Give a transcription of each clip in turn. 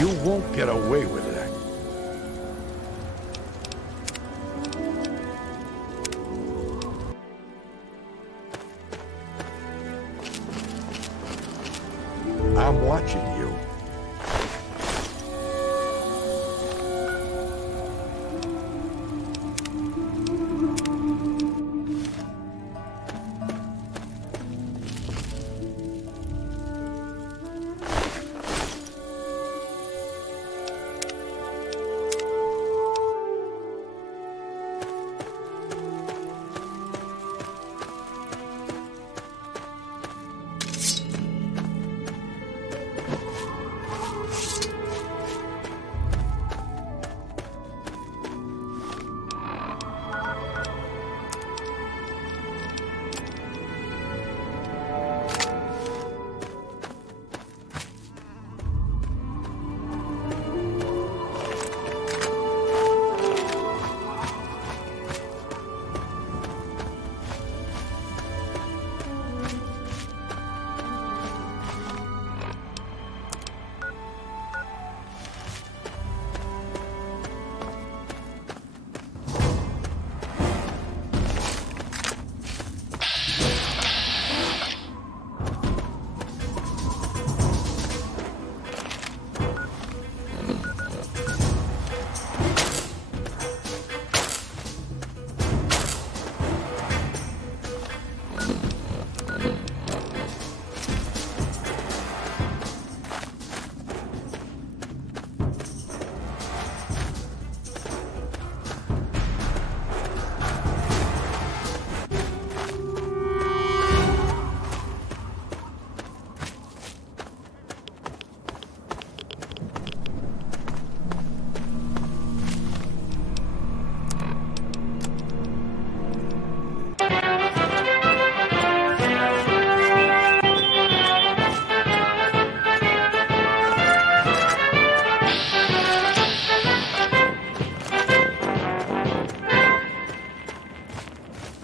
You won't get away with it. I'm watching you.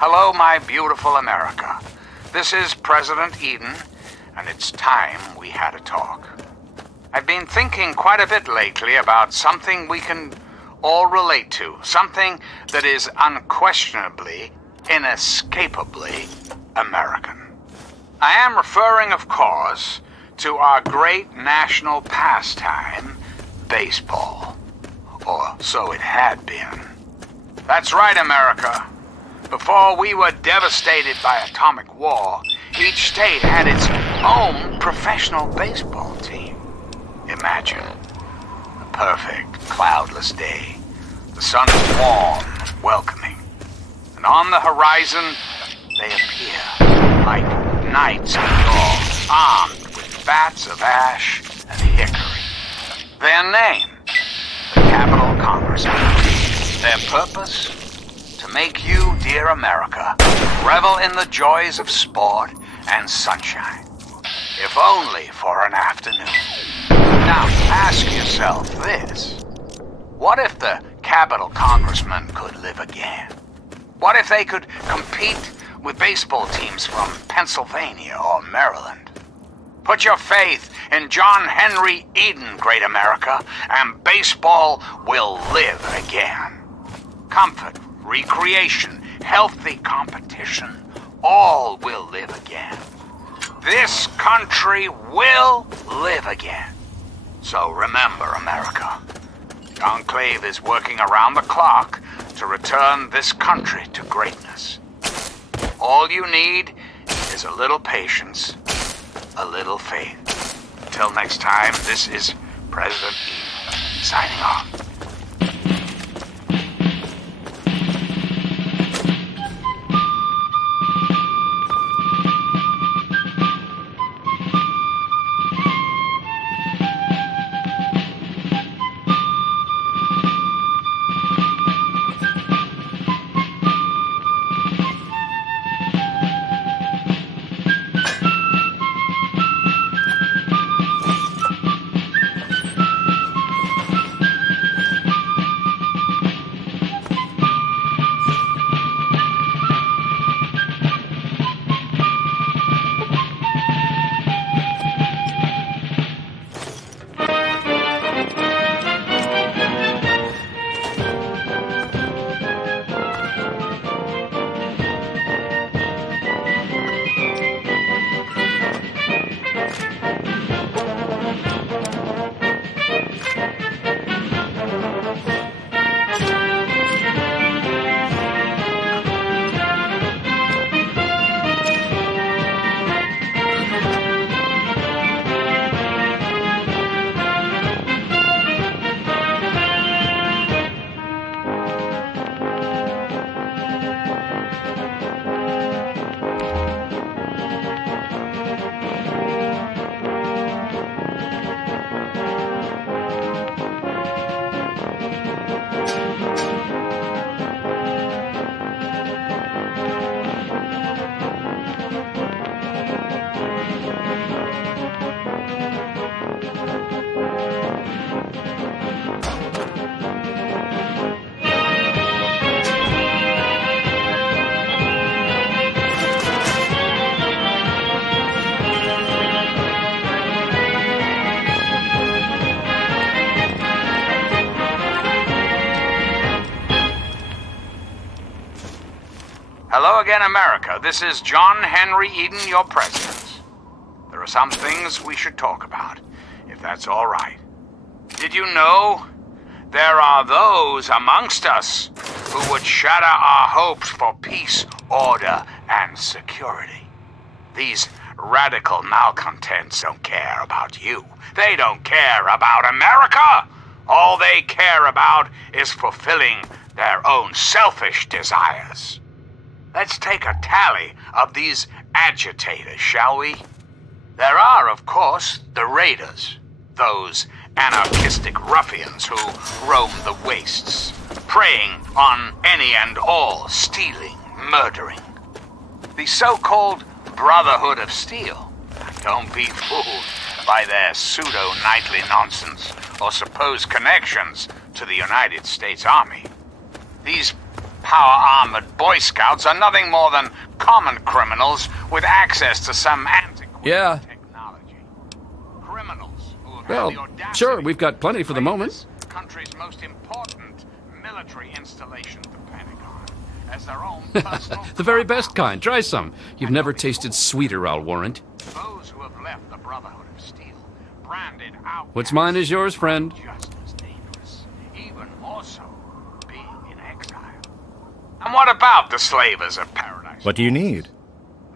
Hello, my beautiful America. This is President Eden, and it's time we had a talk. I've been thinking quite a bit lately about something we can all relate to, something that is unquestionably, inescapably American. I am referring, of course, to our great national pastime, baseball. Or so it had been. That's right, America. Before we were devastated by atomic war, each state had its own professional baseball team. Imagine a perfect, cloudless day. The sun is warm, welcoming. And on the horizon, they appear like knights of yore, armed with bats of ash and hickory. Their name, the Capitol Congressmen. Their purpose? To make you, dear America, revel in the joys of sport and sunshine. If only for an afternoon. Now, ask yourself this. What if the Capitol Congressmen could live again? What if they could compete with baseball teams from Pennsylvania or Maryland? Put your faith in John Henry Eden, great America, and baseball will live again. Comfort, recreation, healthy competition, all will live again. This country will live again. So remember, America, the Enclave is working around the clock to return this country to greatness. All you need is a little patience, a little faith. Until next time, this is President Eden signing off. Hello again, America. This is John Henry Eden, your president. There are some things we should talk about, if that's all right. Did you know there are those amongst us who would shatter our hopes for peace, order, and security? These radical malcontents don't care about you. They don't care about America. All they care about is fulfilling their own selfish desires. Let's take a tally of these agitators, shall we? There are, of course, the raiders, those anarchistic ruffians who roam the wastes, preying on any and all, stealing, murdering. The so-called Brotherhood of Steel. Don't be fooled by their pseudo-knightly nonsense or supposed connections to the United States Army. These power-armored Boy Scouts are nothing more than common criminals with access to some antiquated technology. Criminals who have had the audacity sure, we've got plenty for the moment. The country's most important military installation, the Pentagon, as their own personal The very best kind. Try some. You've never tasted sweeter, I'll warrant. Those who have left the Brotherhood of Steel, branded out. What's mine is yours, friend. Just as dangerous, even more so, being in exile. And what about the slavers of paradise? What do you need?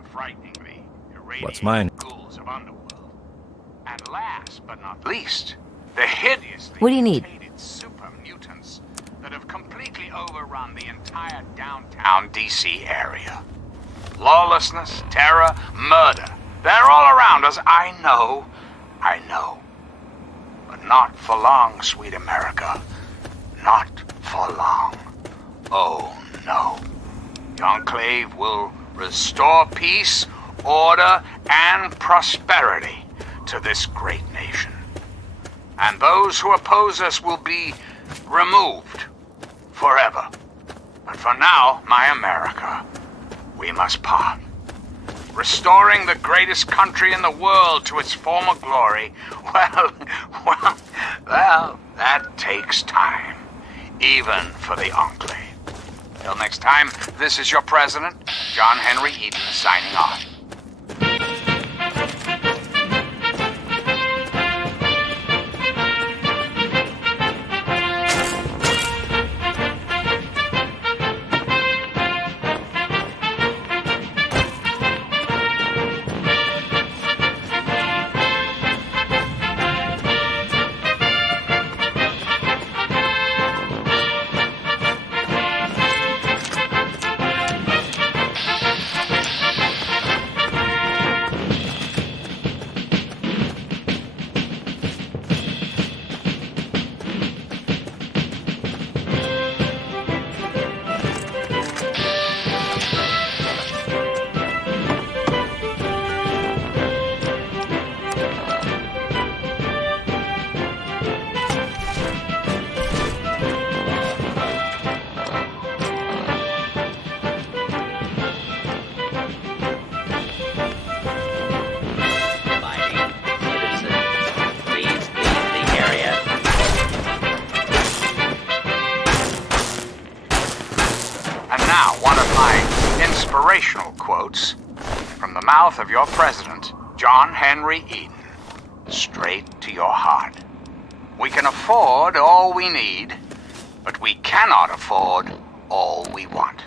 The frighteningly irradiated What's mine? ghouls of underworld. And last but not least, the hideously What do you need? mutated super mutants that have completely overrun the entire downtown DC area. Lawlessness, terror, murder. They're all around us. I know. But not for long, sweet America. Not for long. Oh, no. The Enclave will restore peace, order, and prosperity to this great nation. And those who oppose us will be removed forever. But for now, my America, we must part. Restoring the greatest country in the world to its former glory, well, that takes time, even for the Enclave. Till next time, this is your president, John Henry Eden, signing off. Inspirational quotes from the mouth of your president, John Henry Eden, straight to your heart. We can afford all we need, but we cannot afford all we want.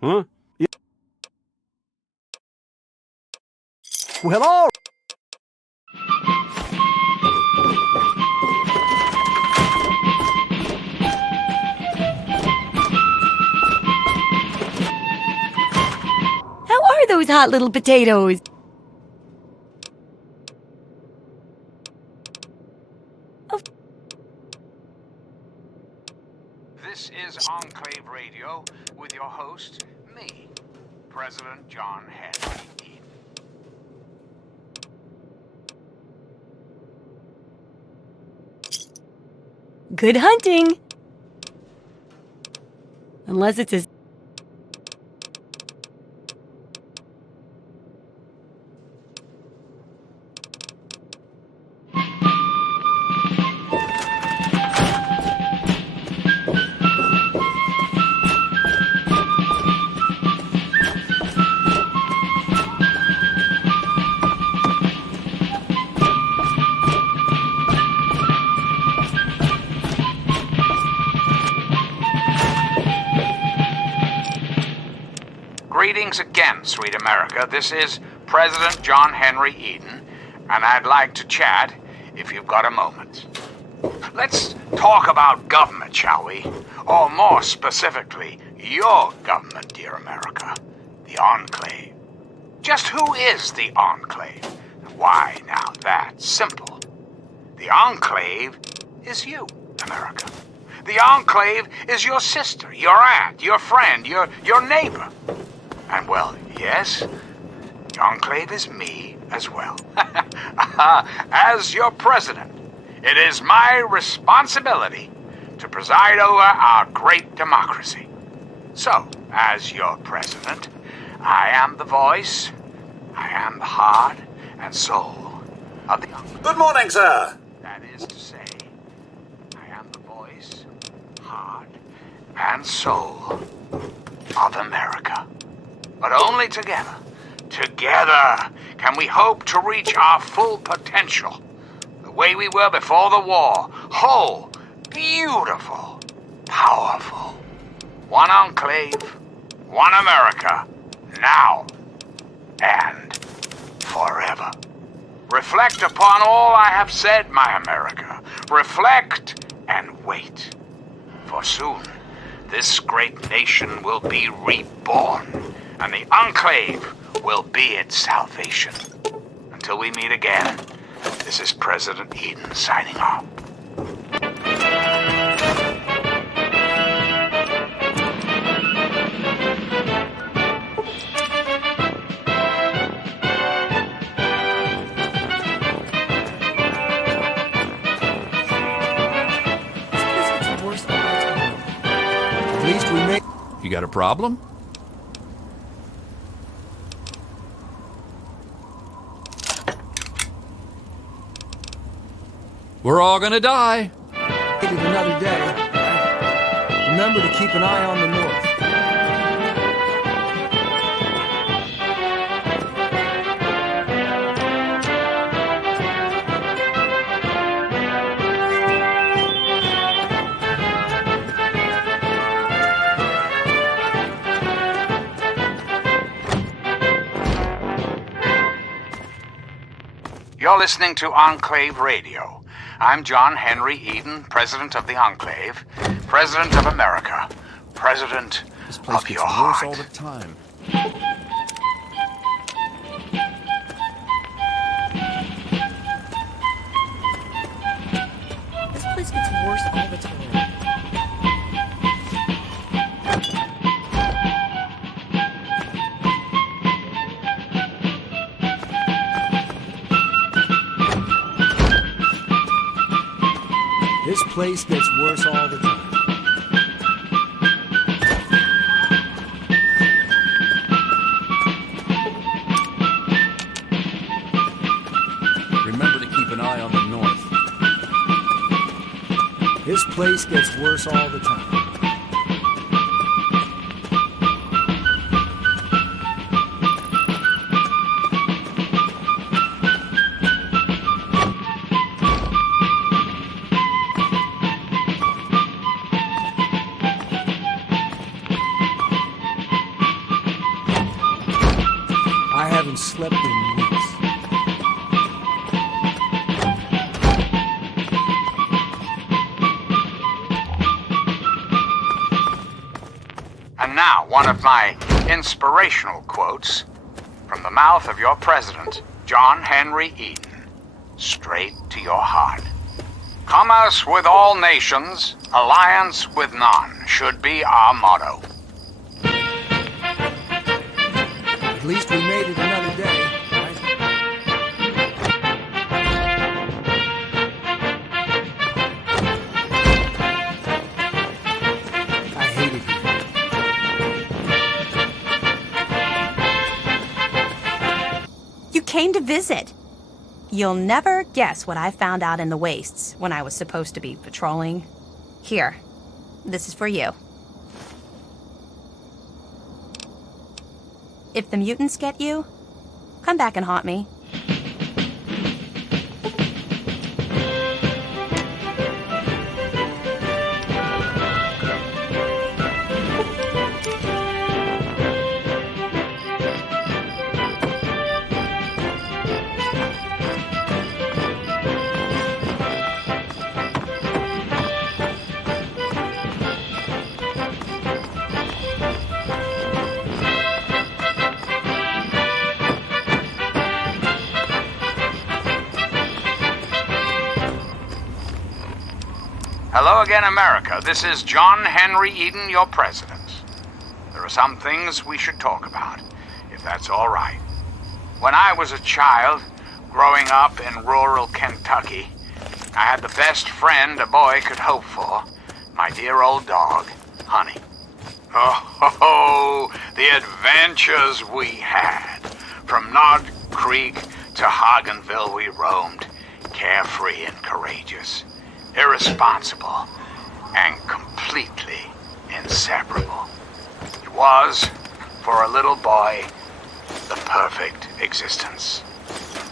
Huh? Yeah. Well, all those hot little potatoes. This is Enclave Radio with your host, me, President John Henry Eden. Good hunting. Unless it's as... Greetings again, sweet America. This is President John Henry Eden, and I'd like to chat if you've got a moment. Let's talk about government, shall we? Or more specifically, your government, dear America, the Enclave. Just who is the Enclave? Why, now, that's simple. The Enclave is you, America. The Enclave is your sister, your aunt, your friend, your neighbor. And, well, yes, the Enclave is me as well. As your president, it is my responsibility to preside over our great democracy. So, as your president, I am the voice, I am the heart and soul of the Enclave. Good morning, sir. That is to say, I am the voice, heart, and soul of America. But only together can we hope to reach our full potential, the way we were before the war, whole, beautiful, powerful. One Enclave, one America, now and forever. Reflect upon all I have said, my America. Reflect and wait. For soon, this great nation will be reborn, and the Enclave will be its salvation. Until we meet again, this is President Eden signing off. At least we make... You got a problem? We're all gonna die. it another day. Remember to keep an eye on the north. You're listening to Enclave Radio. I'm John Henry Eden, President of the Enclave, President of America, President This place of gets your worse heart. all the time. This place gets worse all the time. This place gets worse all the time. Remember to keep an eye on the north. This place gets worse all the time. I haven't slept in weeks. And now, one of my inspirational quotes. From the mouth of your president, John Henry Eden, straight to your heart. Commerce with all nations, alliance with none, should be our motto. At least we made it another day, right? I hated it. You came to visit. You'll never guess what I found out in the wastes when I was supposed to be patrolling. Here, this is for you. If the mutants get you, come back and haunt me. Hello again, America. This is John Henry Eden, your president. There are some things we should talk about, if that's all right. When I was a child, growing up in rural Kentucky, I had the best friend a boy could hope for, my dear old dog, Honey. Oh, the adventures we had. From Nod Creek to Hagenville we roamed, carefree and courageous, irresponsible, and completely inseparable. It was, for a little boy, the perfect existence.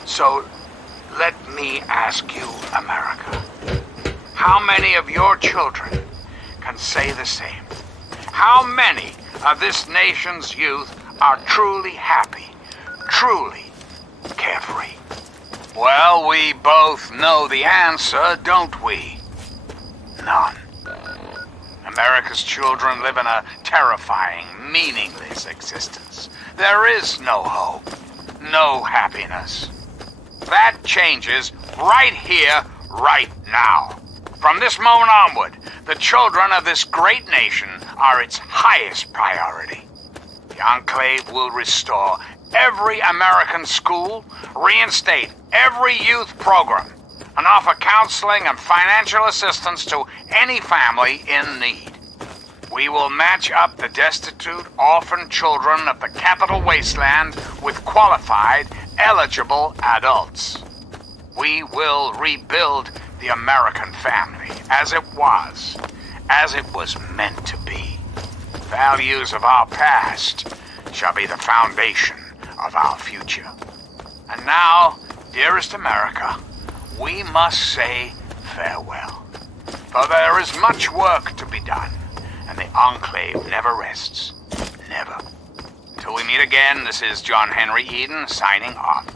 So, let me ask you, America, how many of your children can say the same? How many of this nation's youth are truly happy, truly carefree? Well, we both know the answer, don't we? None. America's children live in a terrifying, meaningless existence. There is no hope, no happiness. That changes right here, right now. From this moment onward, the children of this great nation are its highest priority. The Enclave will restore every American school, reinstate every youth program, and offer counseling and financial assistance to any family in need. We will match up the destitute, orphan children of the capital wasteland with qualified, eligible adults. We will rebuild the American family as it was meant to be. Values of our past shall be the foundation of our future. And now, dearest America, we must say farewell. For there is much work to be done, and the Enclave never rests. Never. Till we meet again, this is John Henry Eden signing off.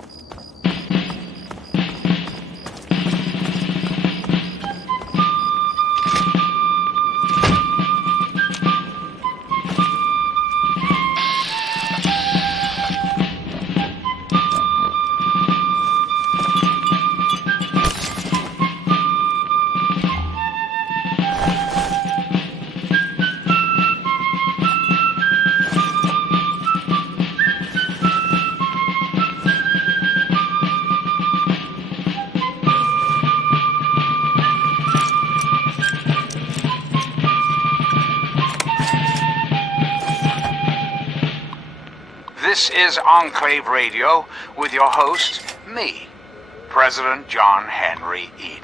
This is Enclave Radio with your host, me, President John Henry Eden.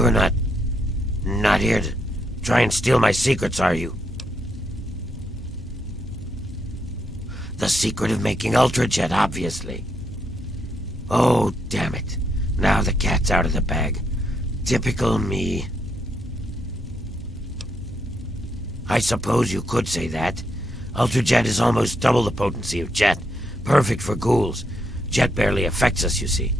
You're not here to try and steal my secrets, are you? The secret of making Ultrajet, obviously. Oh, damn it. Now the cat's out of the bag. Typical me. I suppose you could say that. Ultrajet is almost double the potency of Jet. Perfect for ghouls. Jet barely affects us, you see.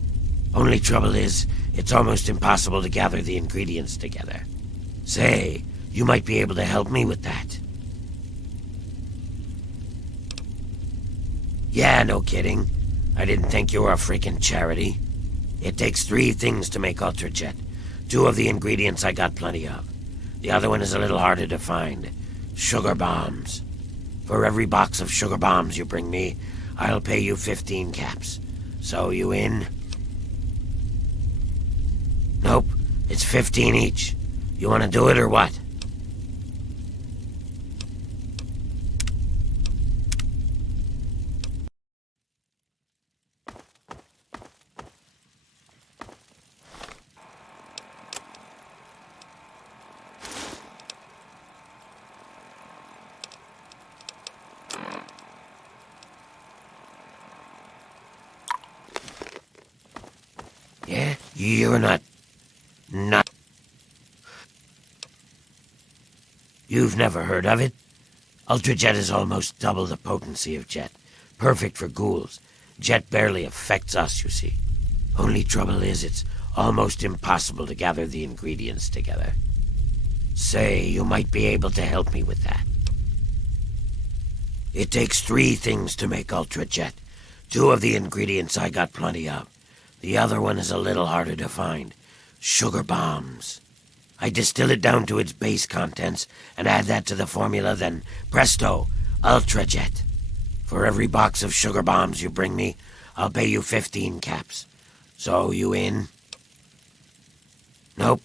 Only trouble is, it's almost impossible to gather the ingredients together. Say, you might be able to help me with that. Yeah, no kidding. I didn't think you were a freaking charity. It takes 3 things to make Ultrajet. 2 of the ingredients I got plenty of. The other one is a little harder to find. Sugar bombs. For every box of sugar bombs you bring me, I'll pay you 15 caps. So you in? Nope, it's 15 each. You want to do it or what? Yeah, you're not... You've never heard of it? Ultrajet is almost double the potency of Jet. Perfect for ghouls. Jet barely affects us, you see. Only trouble is it's almost impossible to gather the ingredients together. Say, you might be able to help me with that. It takes 3 things to make Ultrajet. 2 of the ingredients I got plenty of. The other one is a little harder to find. Sugar bombs. I distill it down to its base contents and add that to the formula, then presto, Ultrajet. For every box of sugar bombs you bring me, I'll pay you 15 caps. So you in? Nope.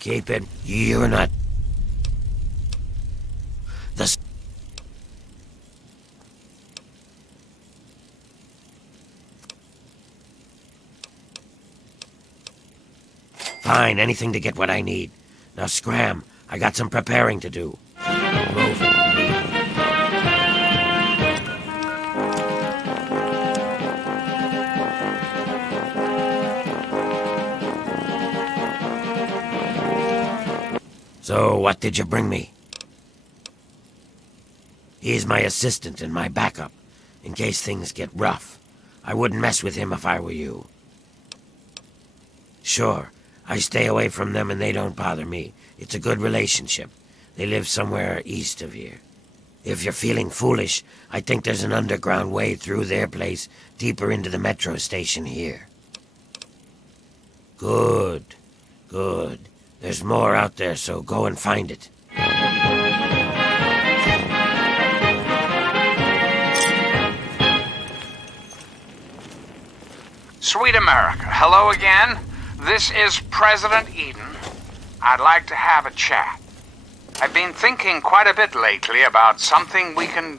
Keep it. You're not... The... Fine, anything to get what I need. Now scram. I got some preparing to do. Move it. So, what did you bring me? He's my assistant and my backup, in case things get rough. I wouldn't mess with him if I were you. Sure, I stay away from them and they don't bother me. It's a good relationship. They live somewhere east of here. If you're feeling foolish, I think there's an underground way through their place, deeper into the metro station here. Good, good. There's more out there, so go and find it. Sweet America, hello again. This is President Eden. I'd like to have a chat. I've been thinking quite a bit lately about something we can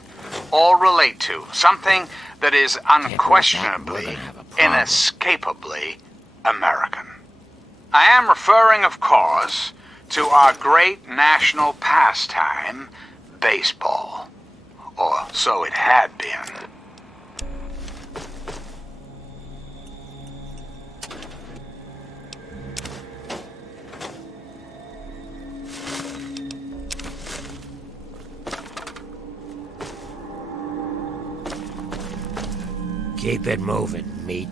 all relate to. Something that is unquestionably, inescapably American. I am referring, of course, to our great national pastime, baseball. Or so it had been. Keep it moving, meat.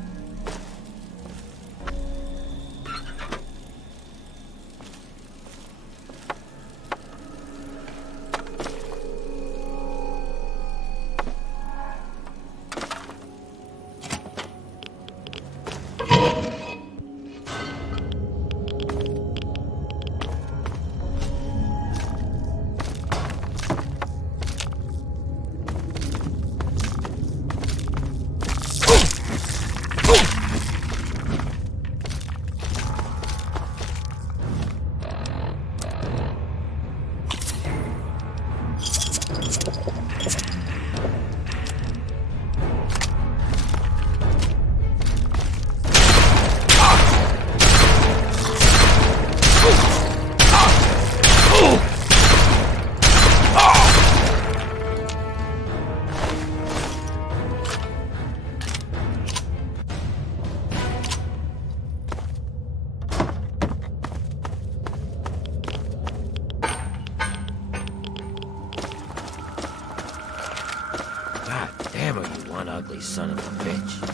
one ugly son of a bitch.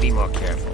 Be more careful.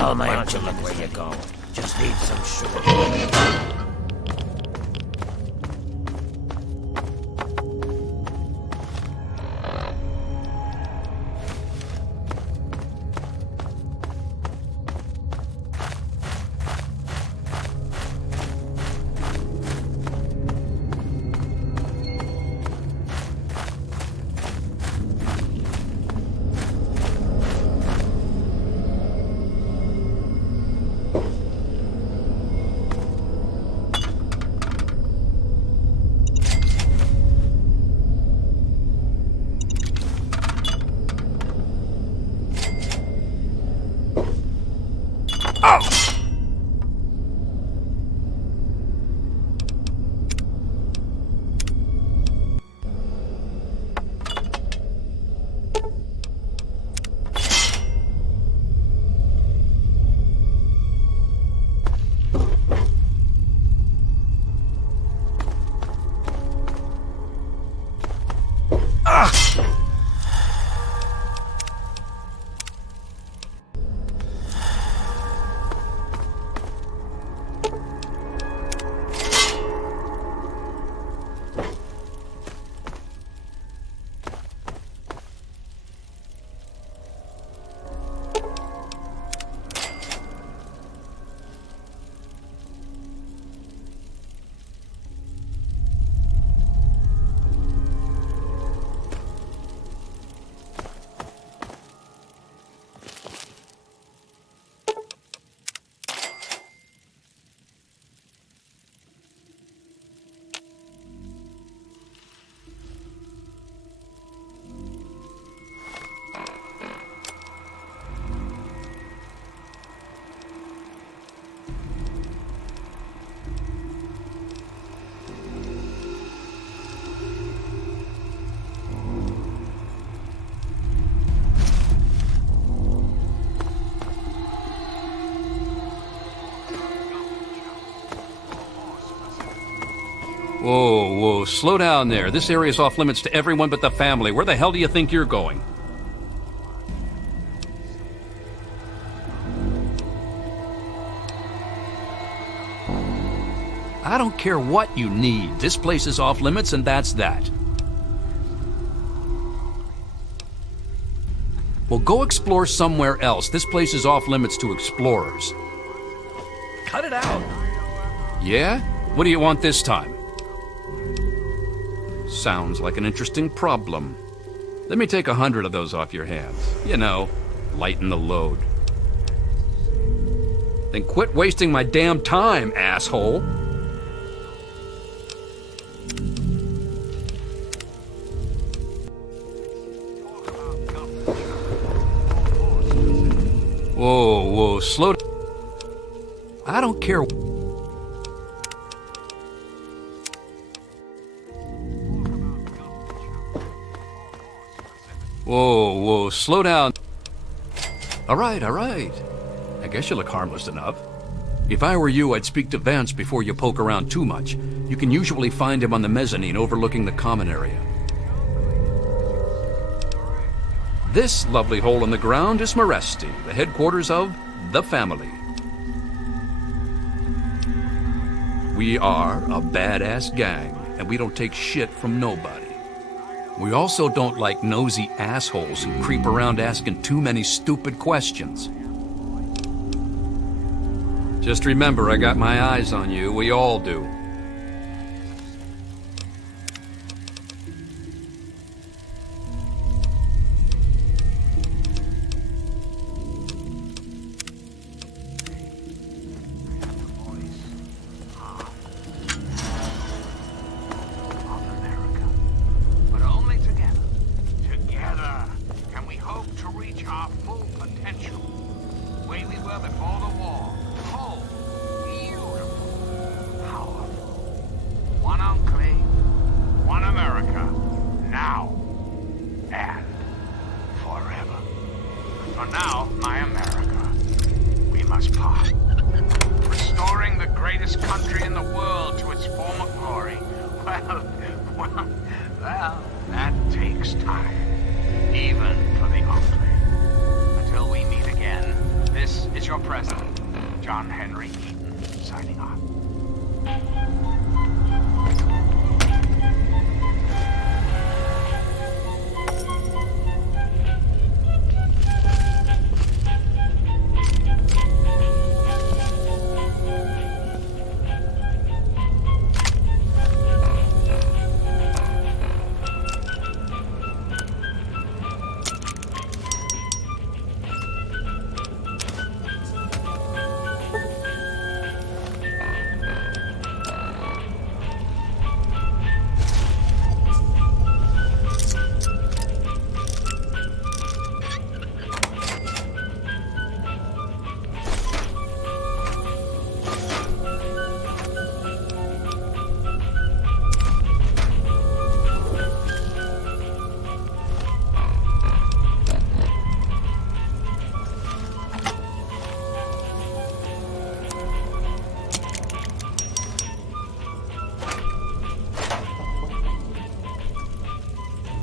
Oh, my, don't you look where you go. Just need some sugar. Whoa, slow down there. This area's off limits to everyone but the family. Where the hell do you think you're going? I don't care what you need. This place is off limits, and that's that. Well, go explore somewhere else. This place is off limits to explorers. Cut it out. Yeah? What do you want this time? Sounds like an interesting problem. Let me take 100 of those off your hands. You know, lighten the load. Then quit wasting my damn time, asshole. Whoa, slow down. I don't care. Whoa, slow down. All right. I guess you look harmless enough. If I were you, I'd speak to Vance before you poke around too much. You can usually find him on the mezzanine overlooking the common area. This lovely hole in the ground is Meresti, the headquarters of the family. We are a badass gang, and we don't take shit from nobody. We also don't like nosy assholes who creep around asking too many stupid questions. Just remember, I got my eyes on you. We all do. Well, that takes time, even for the ugly. Until we meet again, this is your president, John Henry Eaton, signing off.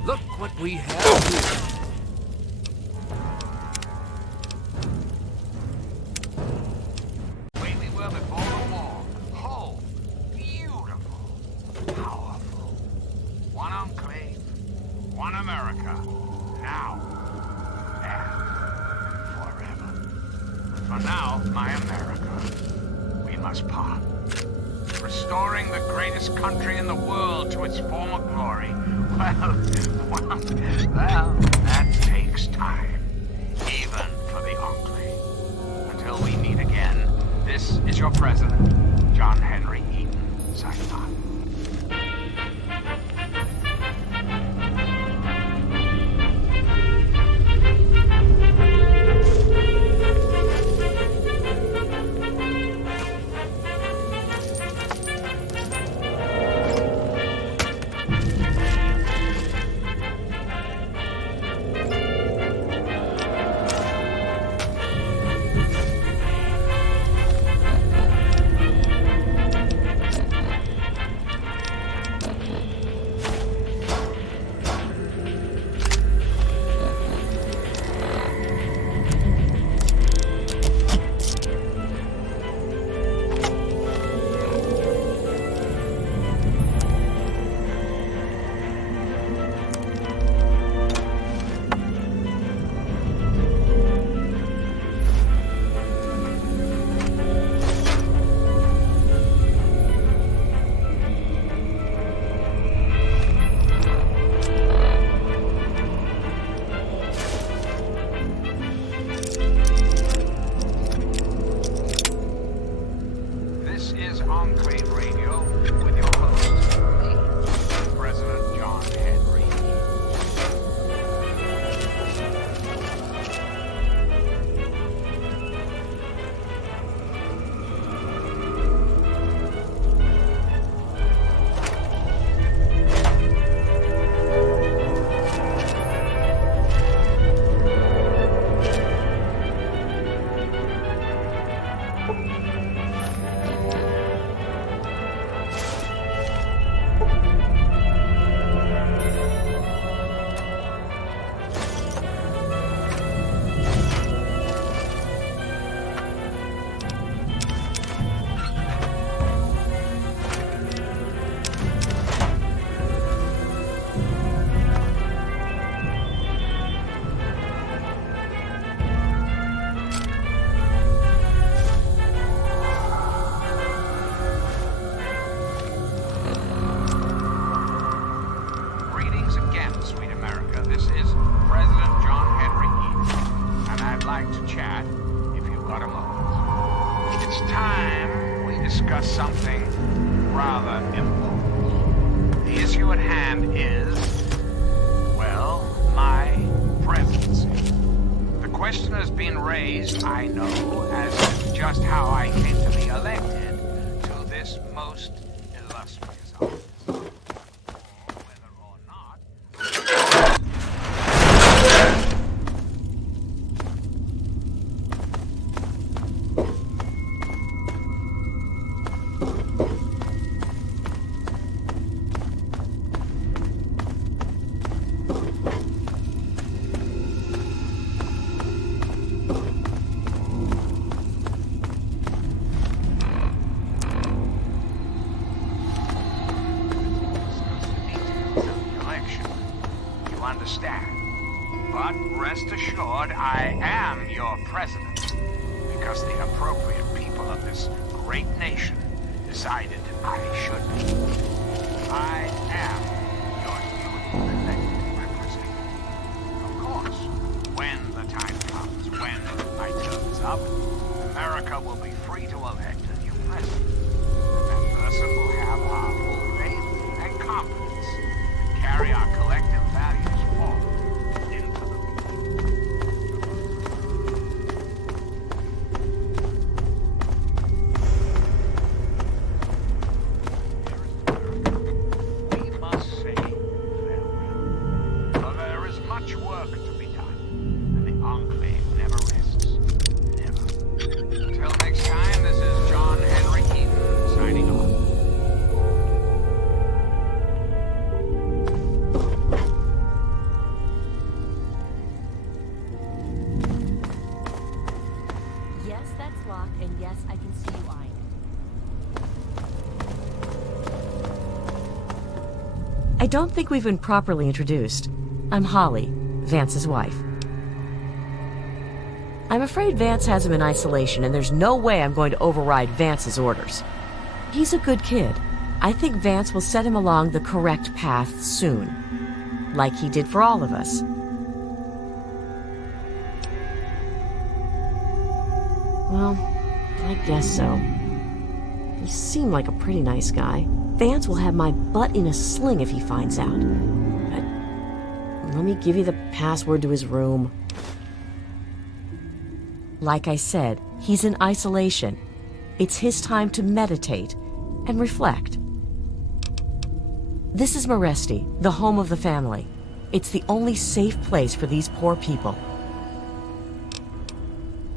Look what we have here. Way we were before the war. Whole, beautiful, powerful. One enclave, one America. Now and forever. For now, my America, we must part. Restoring the greatest country in the world to its former glory. Well, that takes time, even for the ugly. Until we meet again, this is your president, John Henry Eaton, signing off. question has been raised, I know, as to just how I came to be elected to this most illustrious office. Or whether or not... Understand. But rest assured, I am your president because the appropriate people of this great nation decided I should be. I am your newly elected representative. Of course, when the time comes, when my term is up, America will be free to elect a new president. And that person will have our full faith and confidence and carry our collective values forward into the future. We must say farewell, for there is much work to be done, and the Enclave never rests. Never. Until next time, this is John Henry Eden signing off. Yes, that's locked, and yes, I can see you eyeing it. I don't think we've been properly introduced. I'm Holly, Vance's wife. I'm afraid Vance has him in isolation, and there's no way I'm going to override Vance's orders. He's a good kid. I think Vance will set him along the correct path soon, like he did for all of us. Well, I guess so. He seemed like a pretty nice guy. Vance will have my butt in a sling if he finds out. But let me give you the password to his room. Like I said, he's in isolation. It's his time to meditate and reflect. This is Meresti, the home of the family. It's the only safe place for these poor people.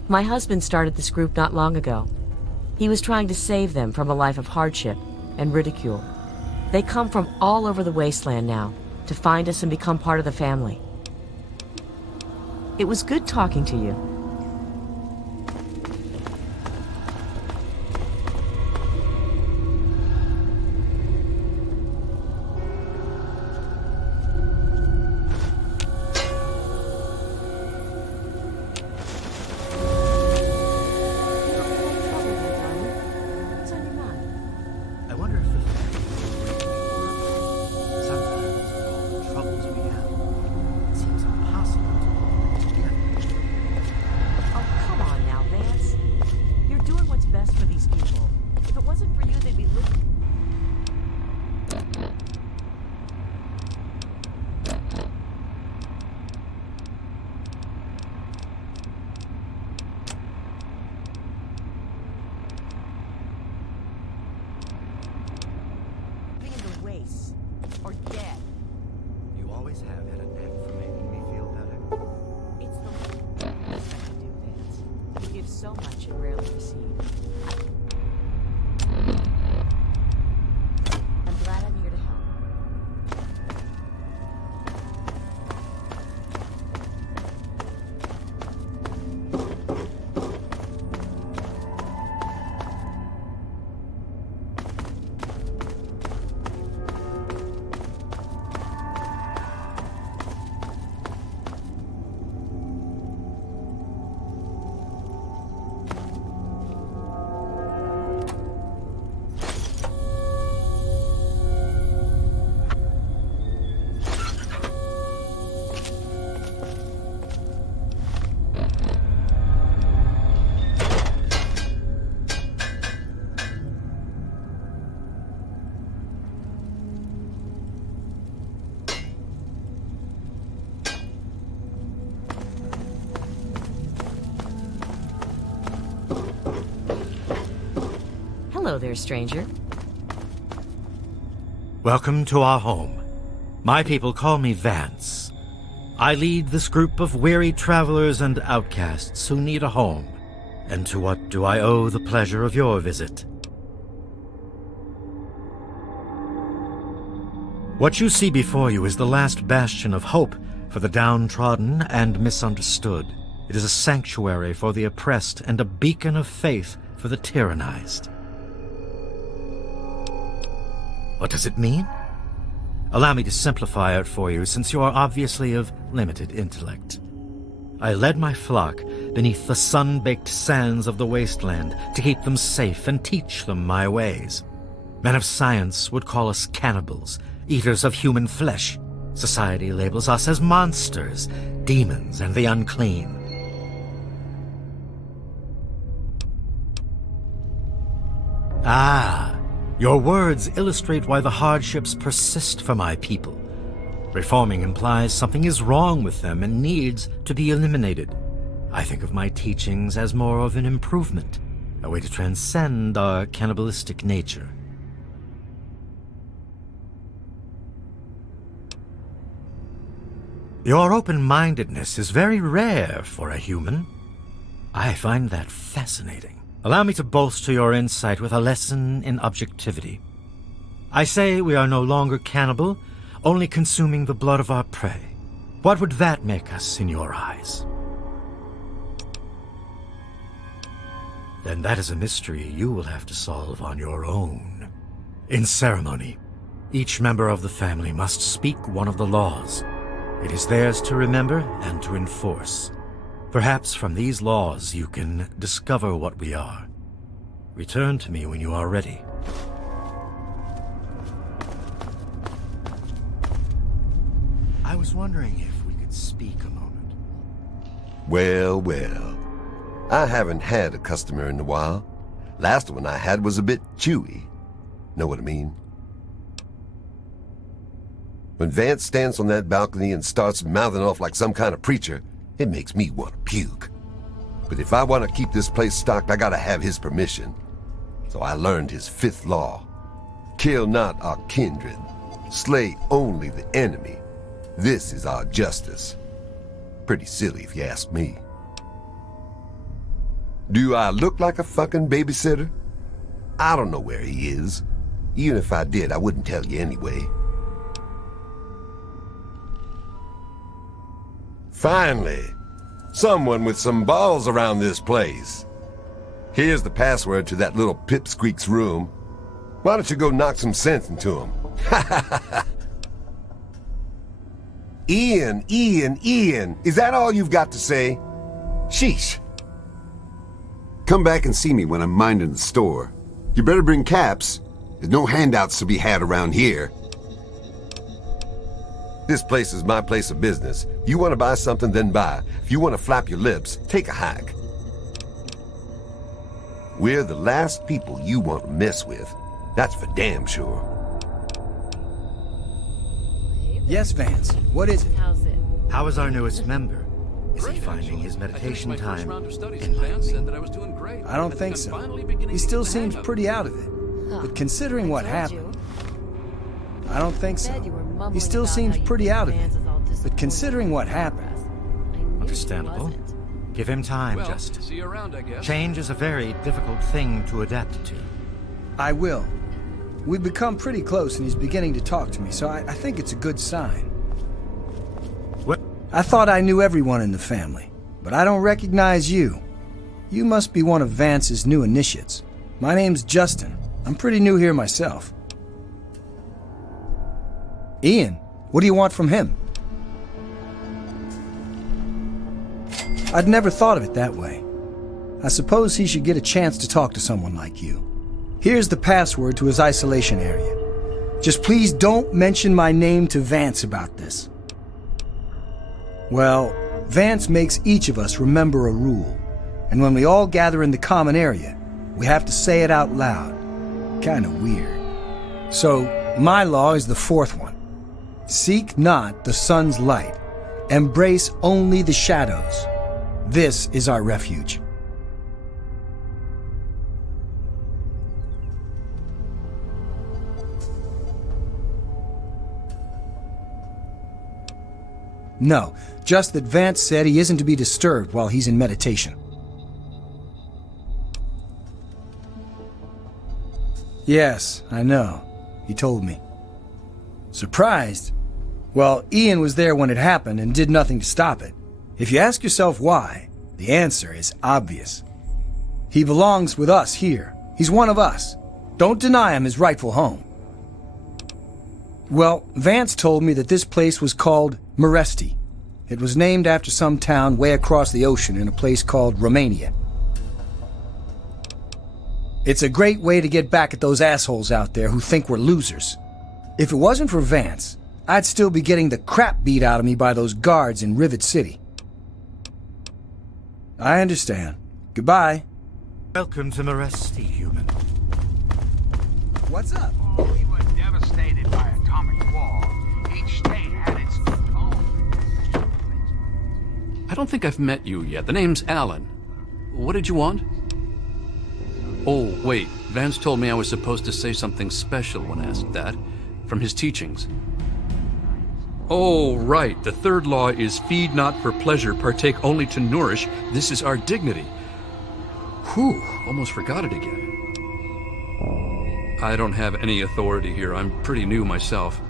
My husband started this group not long ago. He was trying to save them from a life of hardship and ridicule. They come from all over the wasteland now to find us and become part of the family. It was good talking to you. Or dead. You always have had a knack for making me feel better. It's the least I can do, Vance. You give so much and rarely receive. I'm glad I'm here to help. Hello there, stranger. Welcome to our home. My people call me Vance. I lead this group of weary travelers and outcasts who need a home. And to what do I owe the pleasure of your visit? What you see before you is the last bastion of hope for the downtrodden and misunderstood. It is a sanctuary for the oppressed and a beacon of faith for the tyrannized. What does it mean? Allow me to simplify it for you, since you are obviously of limited intellect. I led my flock beneath the sun-baked sands of the wasteland to keep them safe and teach them my ways. Men of science would call us cannibals, eaters of human flesh. Society labels us as monsters, demons, and the unclean. Ah, your words illustrate why the hardships persist for my people. Reforming implies something is wrong with them and needs to be eliminated. I think of my teachings as more of an improvement, a way to transcend our cannibalistic nature. Your open-mindedness is very rare for a human. I find that fascinating. Allow me to bolster your insight with a lesson in objectivity. I say we are no longer cannibal, only consuming the blood of our prey. What would that make us in your eyes? Then that is a mystery you will have to solve on your own. In ceremony, each member of the family must speak one of the laws. It is theirs to remember and to enforce. Perhaps from these laws you can discover what we are. Return to me when you are ready. I was wondering if we could speak a moment. Well, well. I haven't had a customer in a while. Last one I had was a bit chewy. Know what I mean? When Vance stands on that balcony and starts mouthing off like some kind of preacher, it makes me want to puke. But if I want to keep this place stocked, I gotta have his permission. So I learned his fifth law. Kill not our kindred. Slay only the enemy. This is our justice. Pretty silly if you ask me. Do I look like a fucking babysitter? I don't know where he is. Even if I did, I wouldn't tell you anyway. Finally, someone with some balls around this place. Here's the password to that little pipsqueak's room. Why don't you go knock some sense into him? Ian, is that all you've got to say? Sheesh. Come back and see me when I'm minding the store. You better bring caps. There's no handouts to be had around here. This place is my place of business. If you want to buy something, then buy. If you want to flap your lips, take a hike. We're the last people you want to mess with. That's for damn sure. Yes, Vance. What is it? How's it? How is our newest member? Is he finding his meditation time enlightening? I don't think so. He still seems pretty out of it. But considering what happened... I don't think so. He still seems pretty out of it. But considering what happened... Understandable. Give him time, Justin. See you around, I guess. Change is a very difficult thing to adapt to. I will. We've become pretty close and he's beginning to talk to me, so I think it's a good sign. What? I thought I knew everyone in the family, but I don't recognize you. You must be one of Vance's new initiates. My name's Justin. I'm pretty new here myself. Ian, what do you want from him? I'd never thought of it that way. I suppose he should get a chance to talk to someone like you. Here's the password to his isolation area. Just please don't mention my name to Vance about this. Well, Vance makes each of us remember a rule. And when we all gather in the common area, we have to say it out loud. Kinda weird. So, my law is the fourth one. Seek not the sun's light. Embrace only the shadows. This is our refuge. No, just that Vance said he isn't to be disturbed while he's in meditation. Yes, I know. He told me. Surprised? Well, Ian was there when it happened and did nothing to stop it. If you ask yourself why, the answer is obvious. He belongs with us here. He's one of us. Don't deny him his rightful home. Well, Vance told me that this place was called Meresti. It was named after some town way across the ocean in a place called Romania. It's a great way to get back at those assholes out there who think we're losers. If it wasn't for Vance, I'd still be getting the crap beat out of me by those guards in Rivet City. I understand. Goodbye. Welcome to Meresti, human. What's up? Oh, we were devastated by atomic war. Each state had its own. I don't think I've met you yet. The name's Alan. What did you want? Oh, wait. Vance told me I was supposed to say something special when asked that. From his teachings. Oh, right. The third law is feed not for pleasure, partake only to nourish. This is our dignity. Whew, almost forgot it again. I don't have any authority here. I'm pretty new myself.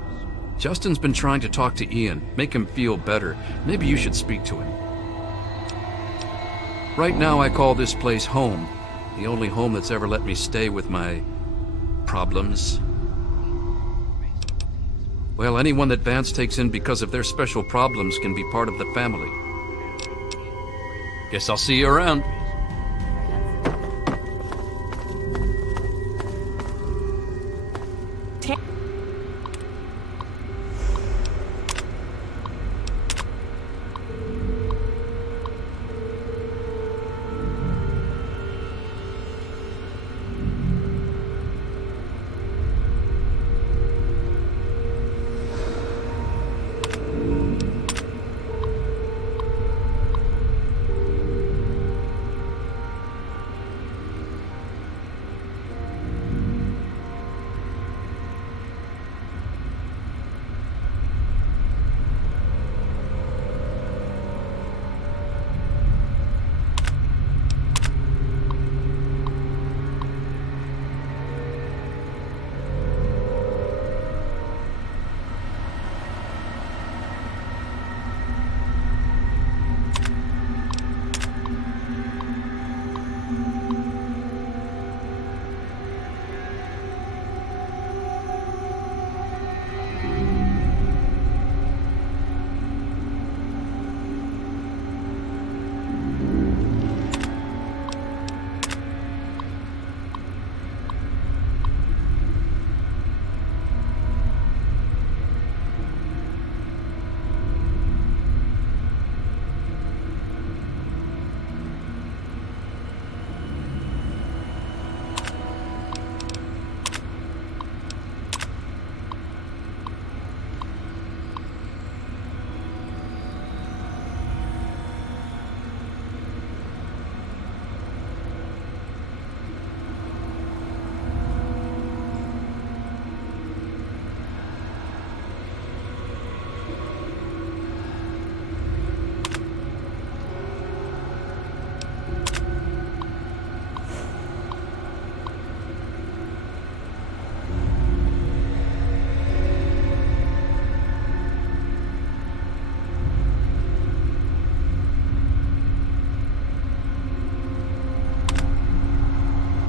Justin's been trying to talk to Ian, make him feel better. Maybe you should speak to him. Right now I call this place home. The only home that's ever let me stay with my problems. Well, anyone that Vance takes in because of their special problems can be part of the family. Guess I'll see you around.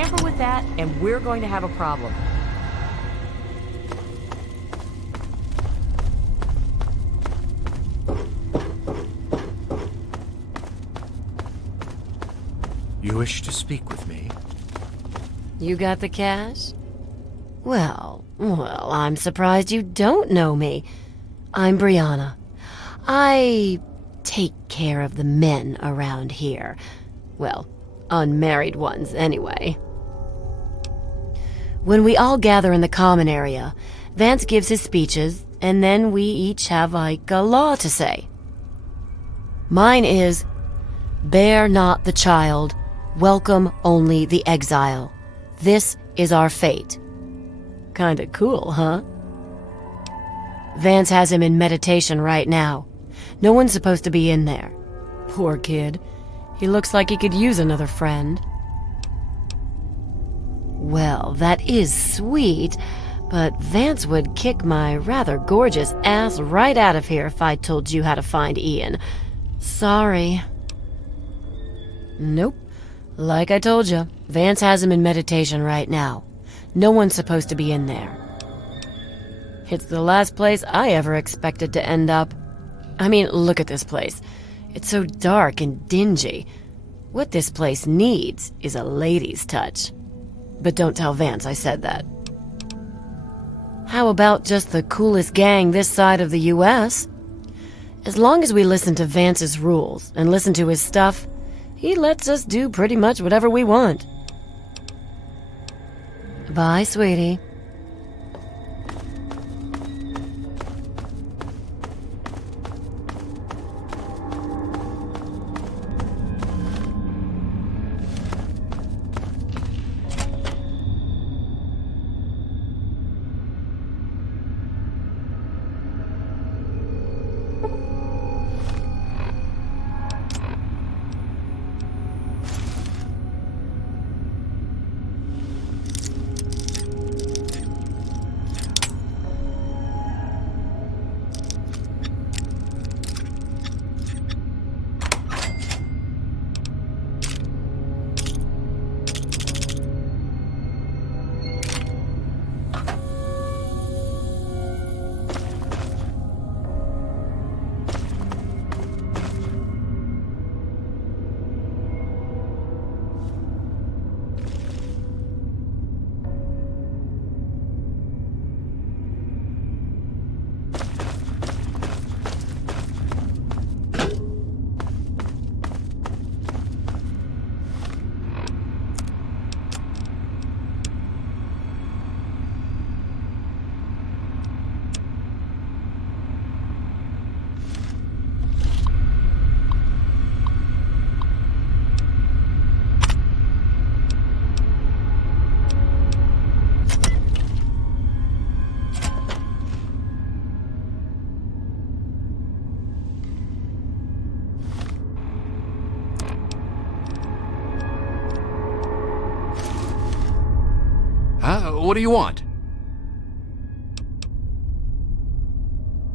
Tamper with that, and we're going to have a problem. You wish to speak with me? You got the cash? Well, I'm surprised you don't know me. I'm Brianna. I take care of the men around here. Well, unmarried ones, anyway. When we all gather in the common area, Vance gives his speeches, and then we each have, like, a law to say. Mine is, bear not the child, welcome only the exile. This is our fate. Kinda cool, huh? Vance has him in meditation right now. No one's supposed to be in there. Poor kid. He looks like he could use another friend. Well, that is sweet, but Vance would kick my rather gorgeous ass right out of here if I told you how to find Ian. Sorry. Nope. Like I told you, Vance has him in meditation right now. No one's supposed to be in there. It's the last place I ever expected to end up. I mean, look at this place. It's so dark and dingy. What this place needs is a lady's touch. But don't tell Vance I said that. How about just the coolest gang this side of the U.S.? As long as we listen to Vance's rules and listen to his stuff, he lets us do pretty much whatever we want. Bye, sweetie. What do you want?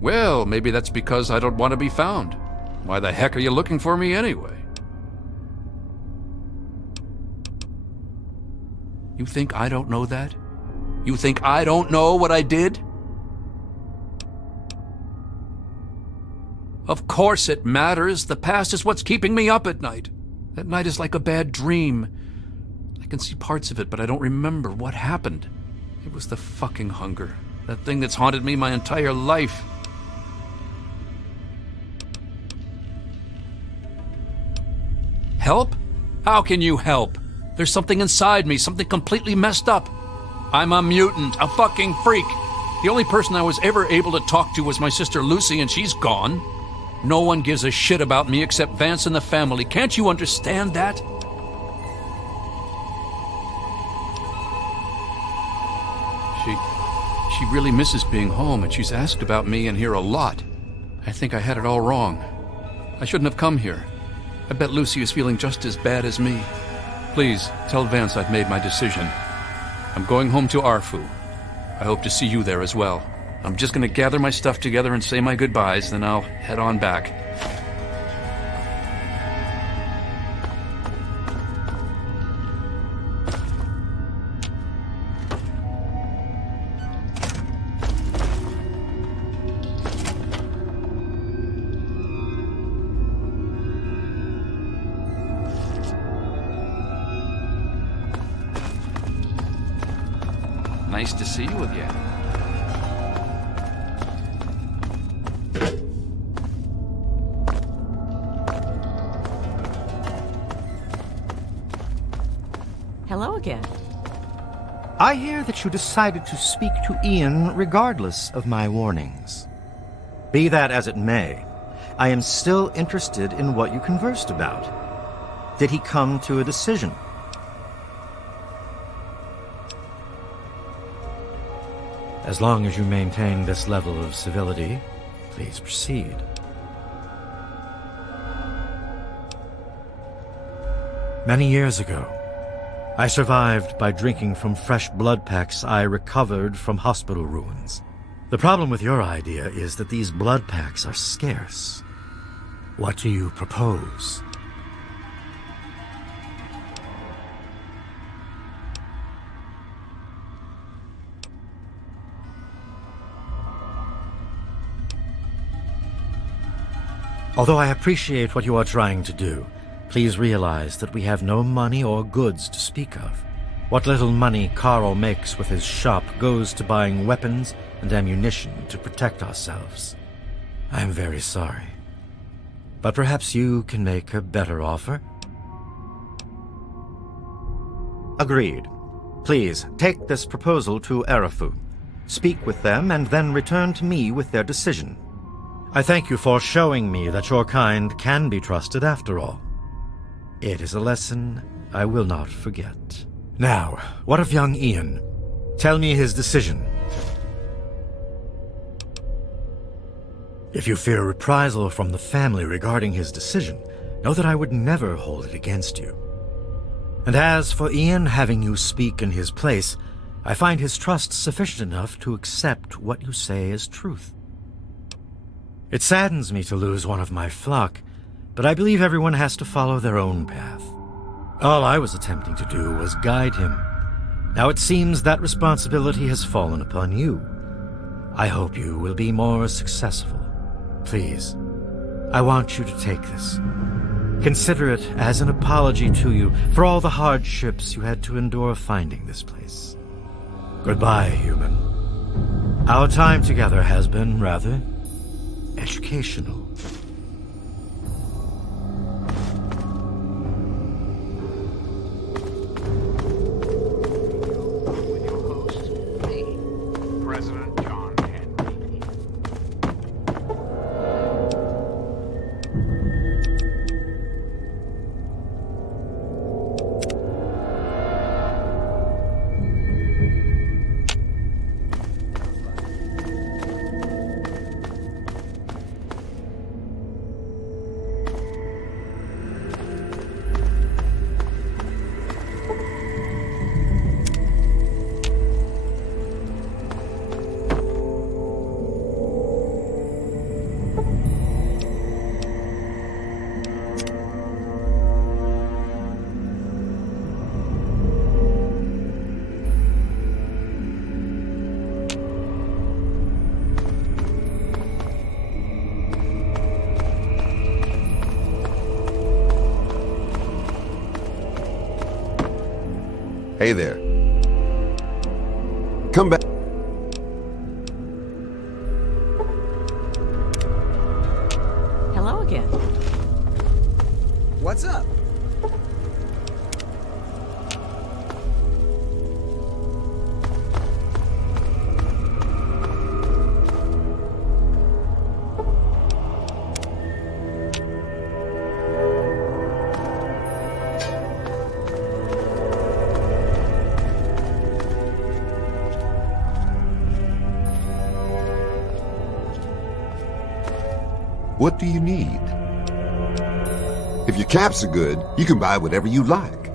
Well, maybe that's because I don't want to be found. Why the heck are you looking for me anyway? You think I don't know that? You think I don't know what I did? Of course it matters. The past is what's keeping me up at night. That night is like a bad dream. I can see parts of it, but I don't remember what happened. It was the fucking hunger. That thing that's haunted me my entire life. Help? How can you help? There's something inside me, something completely messed up. I'm a mutant, a fucking freak. The only person I was ever able to talk to was my sister Lucy, and she's gone. No one gives a shit about me except Vance and the family. Can't you understand that? She really misses being home, and she's asked about me in here a lot. I think I had it all wrong. I shouldn't have come here. I bet Lucy is feeling just as bad as me. Please, tell Vance I've made my decision. I'm going home to Arfu. I hope to see you there as well. I'm just gonna gather my stuff together and say my goodbyes, then I'll head on back. Nice to see you again. Hello again. I hear that you decided to speak to Ian regardless of my warnings. Be that as it may, I am still interested in what you conversed about. Did he come to a decision? As long as you maintain this level of civility, please proceed. Many years ago, I survived by drinking from fresh blood packs I recovered from hospital ruins. The problem with your idea is that these blood packs are scarce. What do you propose? Although I appreciate what you are trying to do, please realize that we have no money or goods to speak of. What little money Carl makes with his shop goes to buying weapons and ammunition to protect ourselves. I am very sorry. But perhaps you can make a better offer? Agreed. Please, take this proposal to Erifu. Speak with them and then return to me with their decision. I thank you for showing me that your kind can be trusted after all. It is a lesson I will not forget. Now, what of young Ian? Tell me his decision. If you fear reprisal from the family regarding his decision, know that I would never hold it against you. And as for Ian having you speak in his place, I find his trust sufficient enough to accept what you say as truth. It saddens me to lose one of my flock, but I believe everyone has to follow their own path. All I was attempting to do was guide him. Now it seems that responsibility has fallen upon you. I hope you will be more successful. Please, I want you to take this. Consider it as an apology to you for all the hardships you had to endure finding this place. Goodbye, human. Our time together has been rather educational. With your host, me, President John Henry. Hey there. Come back. Hello again. What's up? What do you need? If your caps are good, you can buy whatever you like.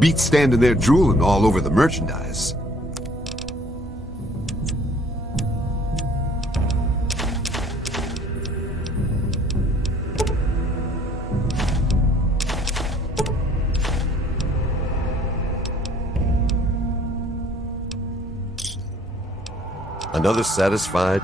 Beats standing there drooling all over the merchandise. Another satisfied?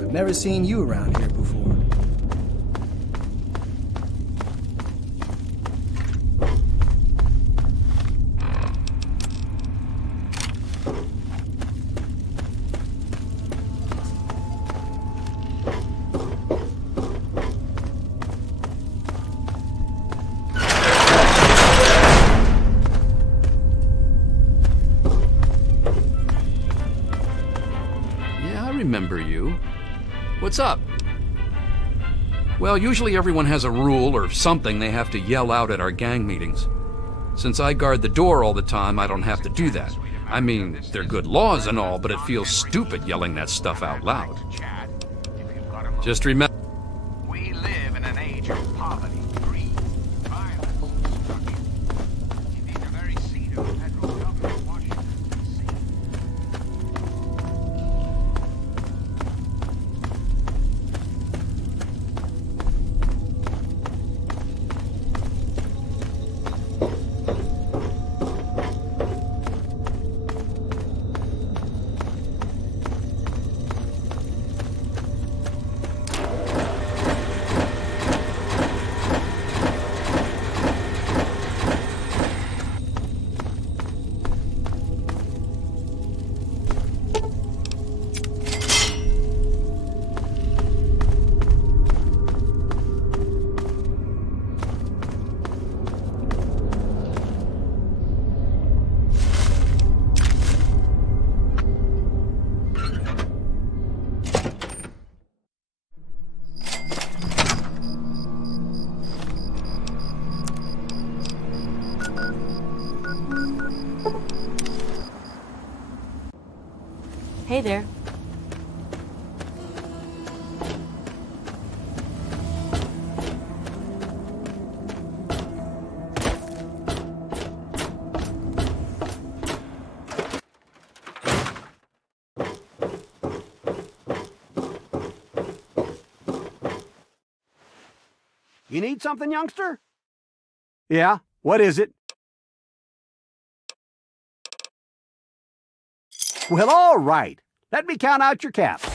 I've never seen you around here before. What's up? Well, usually everyone has a rule or something they have to yell out at our gang meetings. Since I guard the door all the time, I don't have to do that. I mean, they're good laws and all, but it feels stupid yelling that stuff out loud. Just remember... We live in an age of poverty, greed, violence, destruction. Indeed, the very seat of the federal government, Washington, D.C. Hey there. You need something, youngster? Yeah, what is it? Well, all right. Let me count out your caps.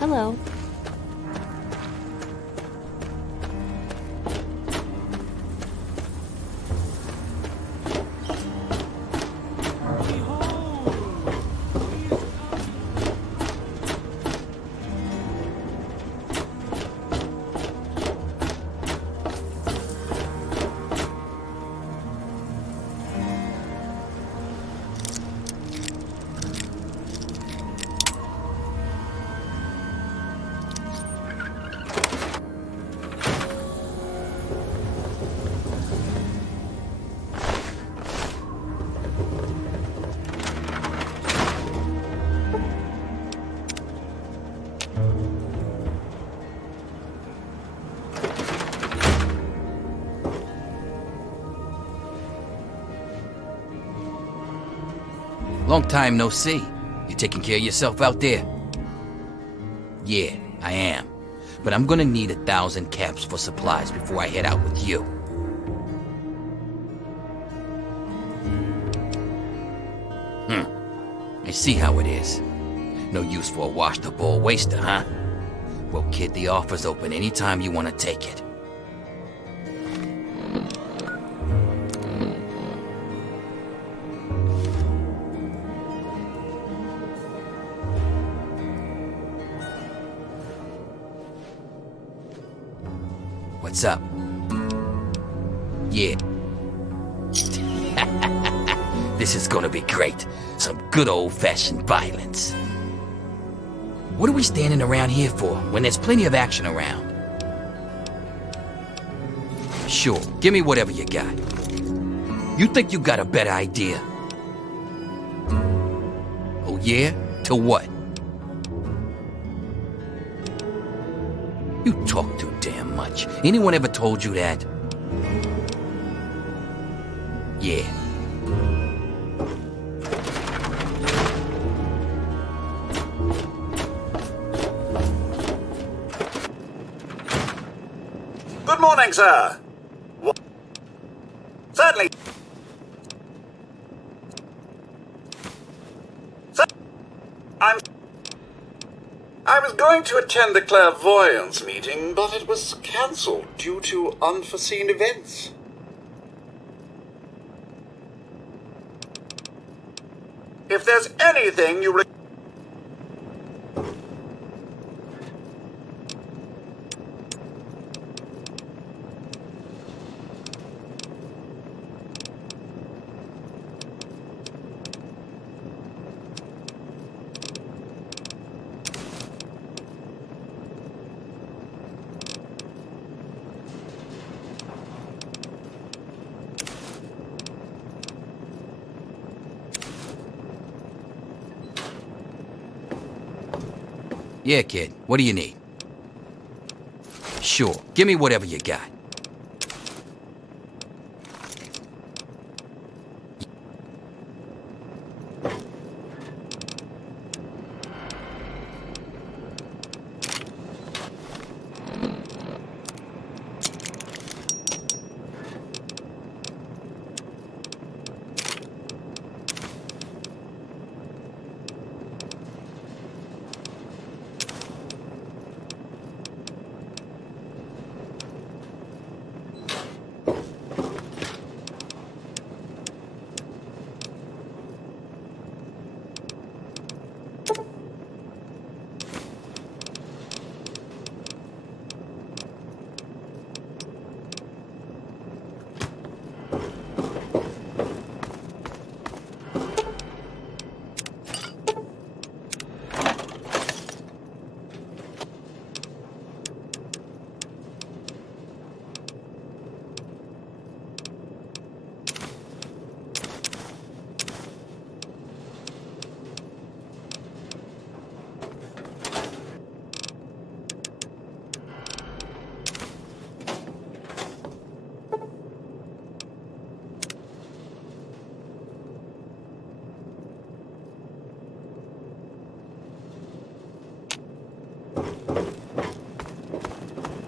Hello. Long time no see. You taking care of yourself out there? Yeah, I am. But I'm gonna need 1,000 caps for supplies before I head out with you. I see how it is. No use for a washed-up old waster, huh? Well, kid, the offer's open anytime you want to take it. What's up? Yeah. This is gonna be great. Some good old-fashioned violence. What are we standing around here for when there's plenty of action around? Sure, give me whatever you got. You think you got a better idea? Oh yeah? To what? You talk too damn much. Anyone ever told you that? Yeah. Good morning, sir. Certainly. Sir, I was going to attend the clairvoyance meeting, but it was cancelled due to unforeseen events. If there's anything you Yeah, kid. What do you need? Sure. Give me whatever you got.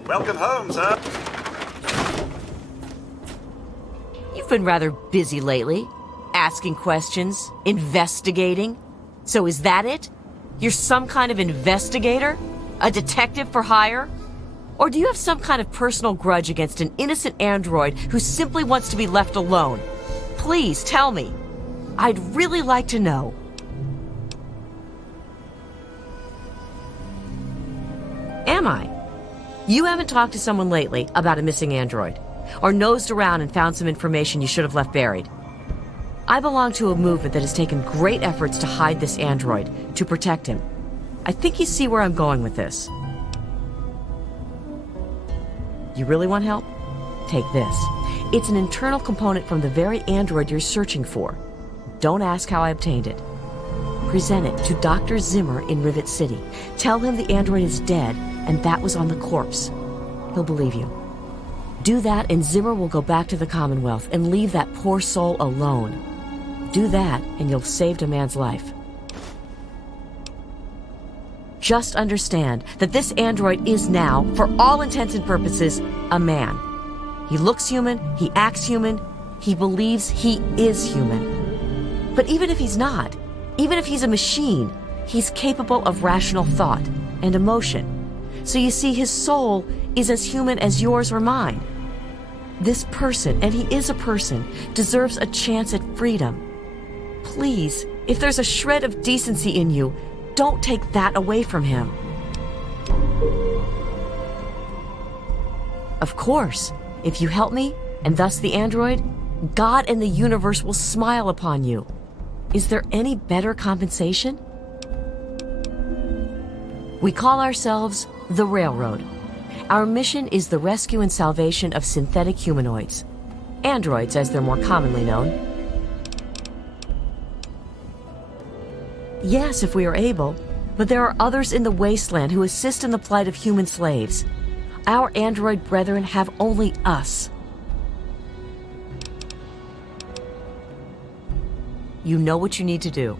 Welcome home, sir. You've been rather busy lately. Asking questions, investigating. So is that it? You're some kind of investigator? A detective for hire? Or do you have some kind of personal grudge against an innocent android who simply wants to be left alone? Please tell me. I'd really like to know. Am I? You haven't talked to someone lately about a missing android, or nosed around and found some information you should have left buried. I belong to a movement that has taken great efforts to hide this android, to protect him. I think you see where I'm going with this. You really want help? Take this. It's an internal component from the very android you're searching for. Don't ask how I obtained it. Present it to Dr. Zimmer in Rivet City. Tell him the android is dead and that was on the corpse. He'll believe you. Do that and Zimmer will go back to the Commonwealth and leave that poor soul alone. Do that and you'll have saved a man's life. Just understand that this android is now, for all intents and purposes, a man. He looks human, he acts human, he believes he is human. But even if he's not, even if he's a machine, he's capable of rational thought and emotion. So you see, his soul is as human as yours or mine. This person, and he is a person, deserves a chance at freedom. Please, if there's a shred of decency in you, don't take that away from him. Of course, if you help me, and thus the android, God and the universe will smile upon you. Is there any better compensation? We call ourselves the Railroad. Our mission is the rescue and salvation of synthetic humanoids. Androids, as they're more commonly known. Yes, if we are able, but there are others in the wasteland who assist in the plight of human slaves. Our android brethren have only us. You know what you need to do.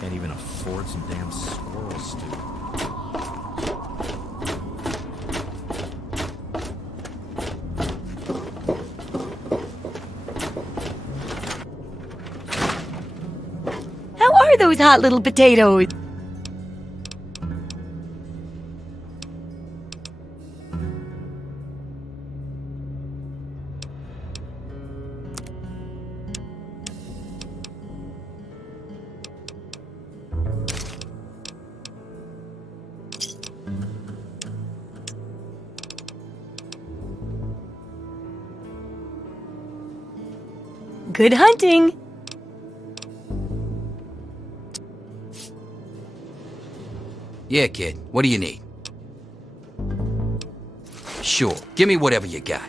Can't even afford some damn squirrel stew. How are those hot little potatoes? Good hunting! Yeah, kid, what do you need? Sure, give me whatever you got.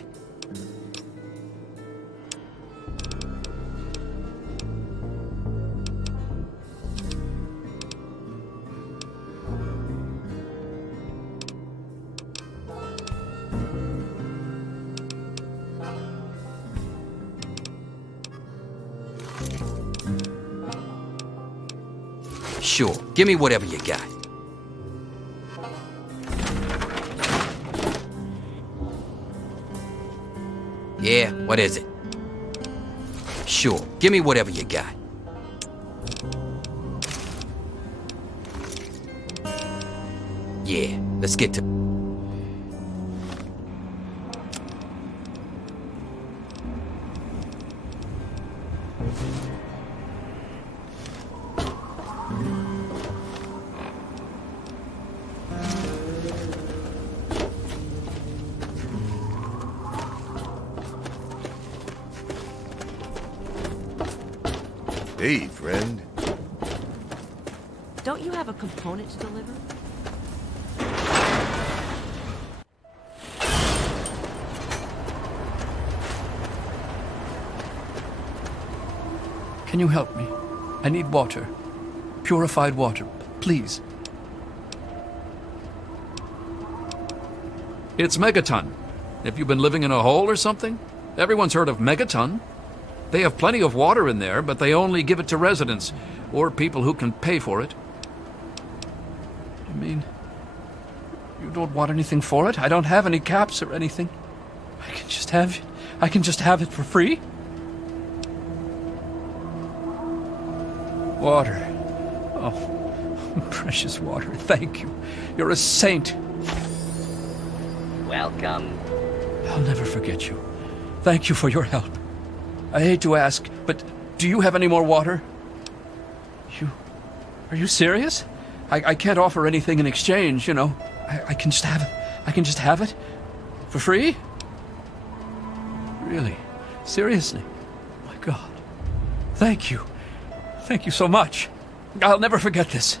Sure, give me whatever you got. Yeah, what is it? Sure, give me whatever you got. Yeah, let's get to... Hey, friend. Don't you have a component to deliver? Can you help me? I need water. Purified water, please. It's Megaton. Have you been living in a hole or something? Everyone's heard of Megaton. They have plenty of water in there, but they only give it to residents, or people who can pay for it. You mean, you don't want anything for it? I don't have any caps or anything. I can just have it for free? Water. Oh, precious water, thank you. You're a saint. Welcome. I'll never forget you. Thank you for your help. I hate to ask, but do you have any more water? Are you serious? I can't offer anything in exchange, you know. I can just have it. I can just have it? For free? Really? Seriously? My God. Thank you. Thank you so much. I'll never forget this.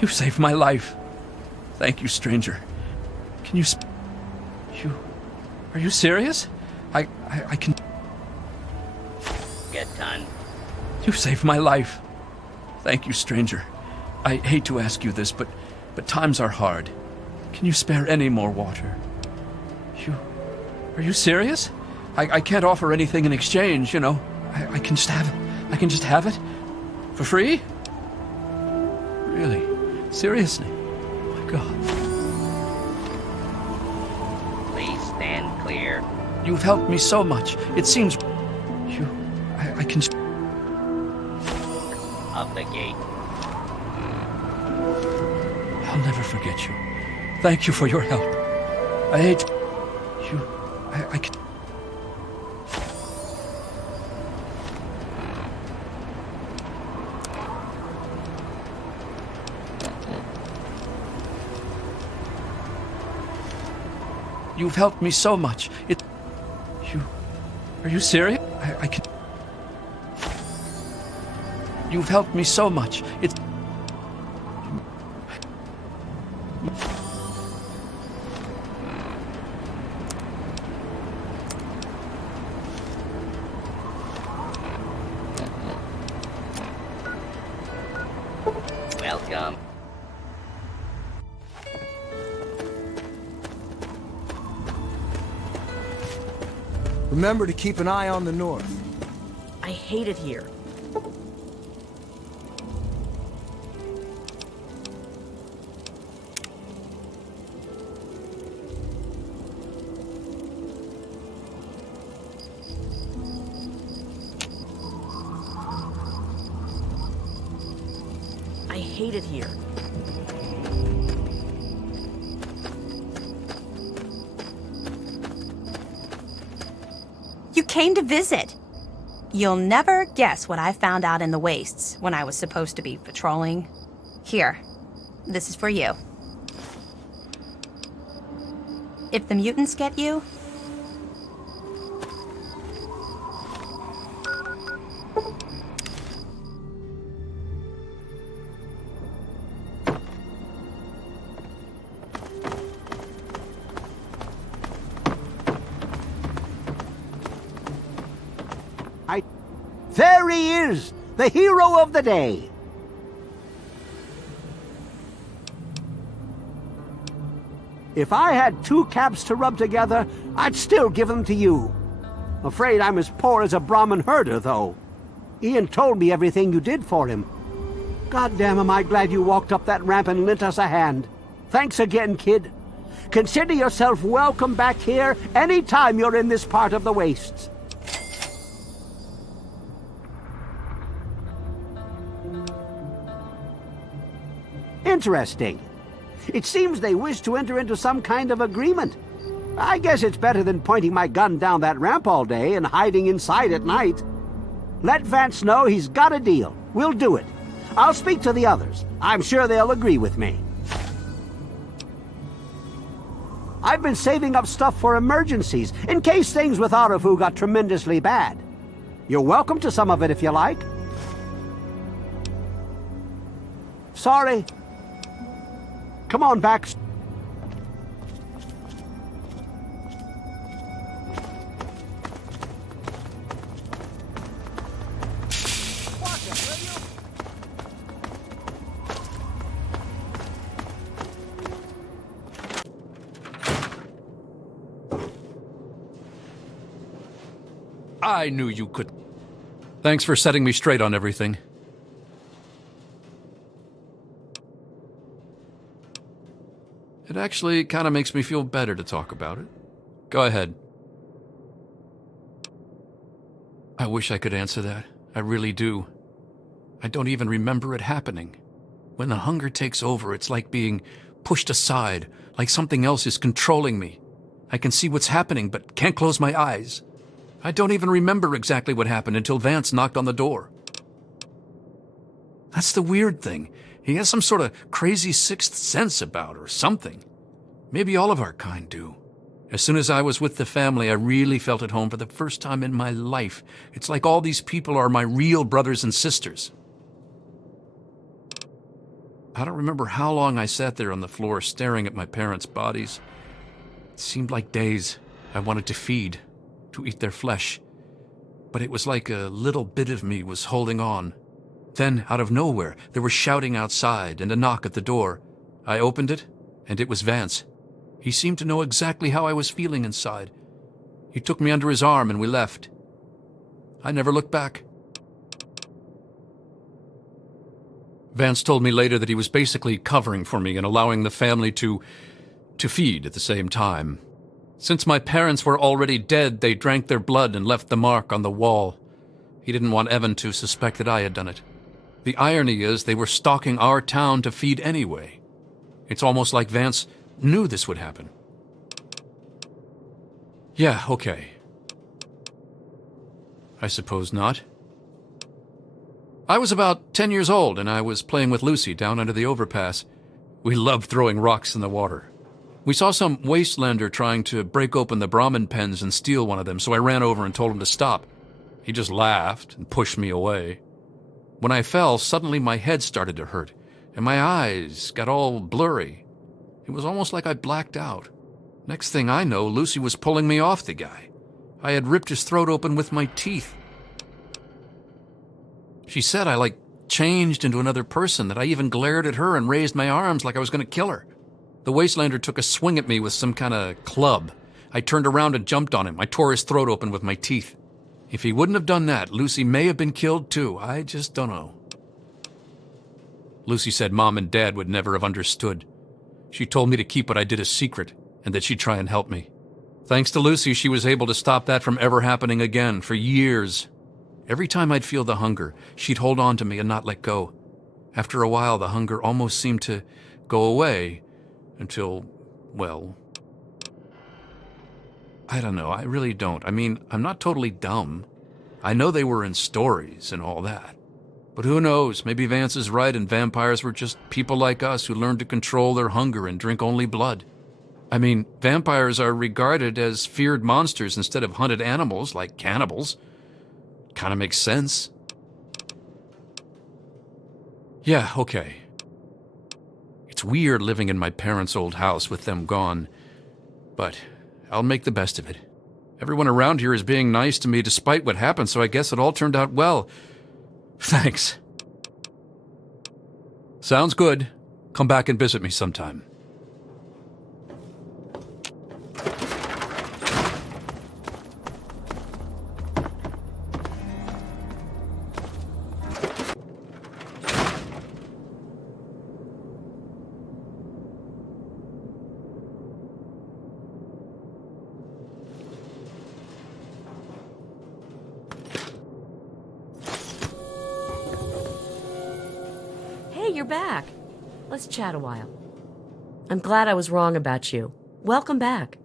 You saved my life. Thank you, stranger. Can you... Are you serious? I can... Get done. You saved my life. Thank you, stranger. I hate to ask you this, but times are hard. Can you spare any more water? Are you serious? I can't offer anything in exchange, you know. I can just have it. I can just have it? For free? Really? Seriously? Oh my God. Please stand clear. You've helped me so much. It seems... I can... Up the gate. I'll never forget you. Thank you for your help. I hate... I can... You've helped me so much. Are you serious? I can... You've helped me so much. It's... Welcome. Remember to keep an eye on the north. I hate it here. I hate it here. You came to visit. You'll never guess what I found out in the wastes when I was supposed to be patrolling. Here, this is for you. If the mutants get you, There he is, the hero of the day. If I had 2 caps to rub together, I'd still give them to you. Afraid I'm as poor as a Brahmin herder, though. Ian told me everything you did for him. Goddamn, am I glad you walked up that ramp and lent us a hand. Thanks again, kid. Consider yourself welcome back here any time you're in this part of the wastes. Interesting. It seems they wish to enter into some kind of agreement. I guess it's better than pointing my gun down that ramp all day and hiding inside at night. Let Vance know he's got a deal. We'll do it. I'll speak to the others. I'm sure they'll agree with me. I've been saving up stuff for emergencies, in case things with Arafu got tremendously bad. You're welcome to some of it if you like. Sorry. Come on back. I knew you could. Thanks for setting me straight on everything. It actually kind of makes me feel better to talk about it. Go ahead. I wish I could answer that. I really do. I don't even remember it happening. When the hunger takes over, it's like being pushed aside, like something else is controlling me. I can see what's happening, but can't close my eyes. I don't even remember exactly what happened until Vance knocked on the door. That's the weird thing. He has some sort of crazy sixth sense about or something. Maybe all of our kind do. As soon as I was with the family, I really felt at home for the first time in my life. It's like all these people are my real brothers and sisters. I don't remember how long I sat there on the floor staring at my parents' bodies. It seemed like days. I wanted to feed, to eat their flesh. But it was like a little bit of me was holding on. Then, out of nowhere, there was shouting outside and a knock at the door. I opened it, and it was Vance. He seemed to know exactly how I was feeling inside. He took me under his arm and we left. I never looked back. Vance told me later that he was basically covering for me and allowing the family to feed at the same time. Since my parents were already dead, they drank their blood and left the mark on the wall. He didn't want Evan to suspect that I had done it. The irony is they were stalking our town to feed anyway. It's almost like Vance knew this would happen. Yeah, okay. I suppose not. I was about 10 years old and I was playing with Lucy down under the overpass. We loved throwing rocks in the water. We saw some wastelander trying to break open the Brahmin pens and steal one of them, so I ran over and told him to stop. He just laughed and pushed me away. When I fell, suddenly my head started to hurt, and my eyes got all blurry. It was almost like I blacked out. Next thing I know, Lucy was pulling me off the guy. I had ripped his throat open with my teeth. She said I, changed into another person, that I even glared at her and raised my arms like I was going to kill her. The wastelander took a swing at me with some kind of club. I turned around and jumped on him. I tore his throat open with my teeth. If he wouldn't have done that, Lucy may have been killed too. I just don't know. Lucy said Mom and Dad would never have understood. She told me to keep what I did a secret, and that she'd try and help me. Thanks to Lucy, she was able to stop that from ever happening again for years. Every time I'd feel the hunger, she'd hold on to me and not let go. After a while, the hunger almost seemed to go away until, well, I don't know. I really don't. I mean, I'm not totally dumb. I know they were in stories and all that. But who knows? Maybe Vance is right and vampires were just people like us who learned to control their hunger and drink only blood. I mean, vampires are regarded as feared monsters instead of hunted animals like cannibals. Kind of makes sense. Yeah, okay. It's weird living in my parents' old house with them gone, but I'll make the best of it. Everyone around here is being nice to me despite what happened, so I guess it all turned out well. Thanks. Sounds good. Come back and visit me sometime. You're back. Let's chat a while. I'm glad I was wrong about you. Welcome back.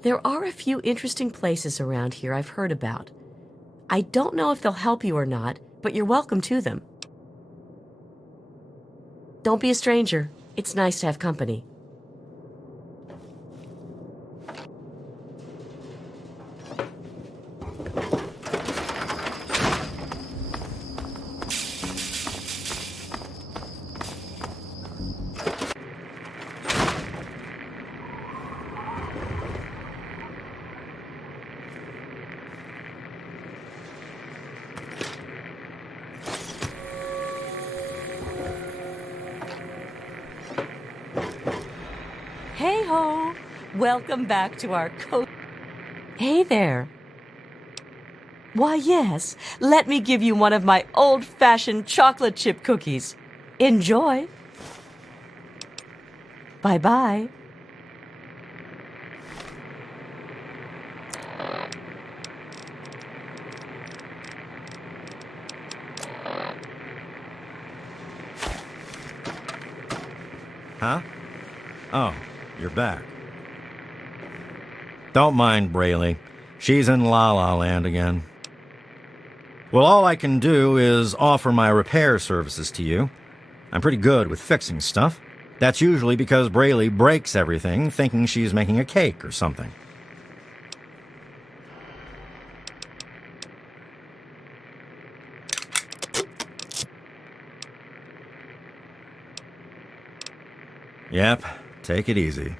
There are a few interesting places around here I've heard about. I don't know if they'll help you or not, but you're welcome to them. Don't be a stranger. It's nice to have company. Hey-ho! Welcome back to our Hey there. Why, yes. Let me give you one of my old-fashioned chocolate chip cookies. Enjoy. Bye-bye. Huh? Oh, you're back. Don't mind Brayley. She's in La La Land again. Well, all I can do is offer my repair services to you. I'm pretty good with fixing stuff. That's usually because Brayley breaks everything, thinking she's making a cake or something. Yep, take it easy.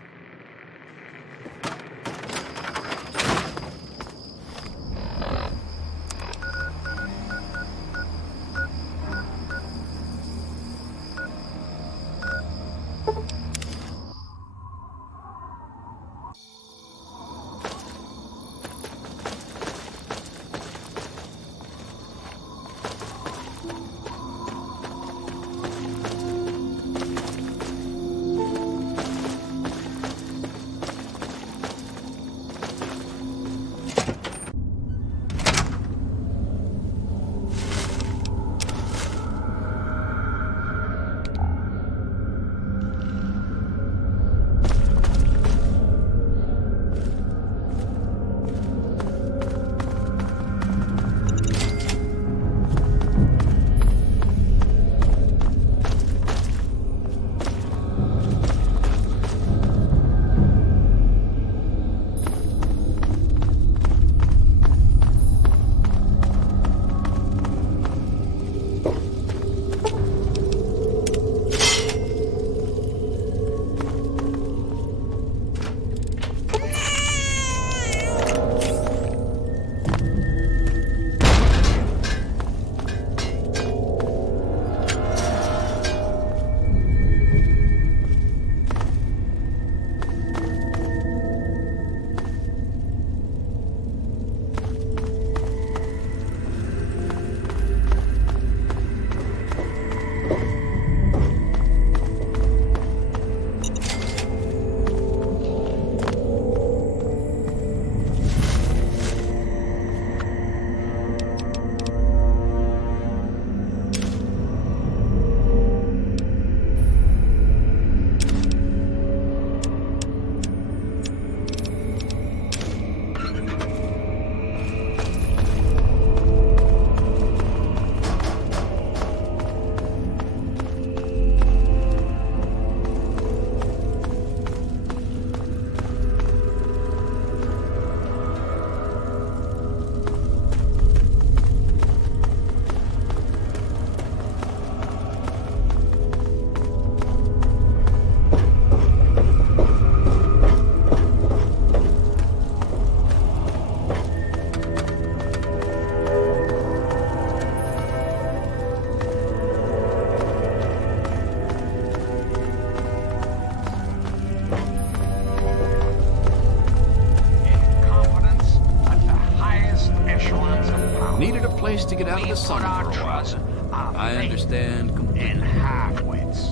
needed a place to get out of the sun for a while. I understand completely. In half-wits.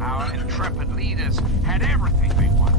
Our intrepid leaders had everything they wanted.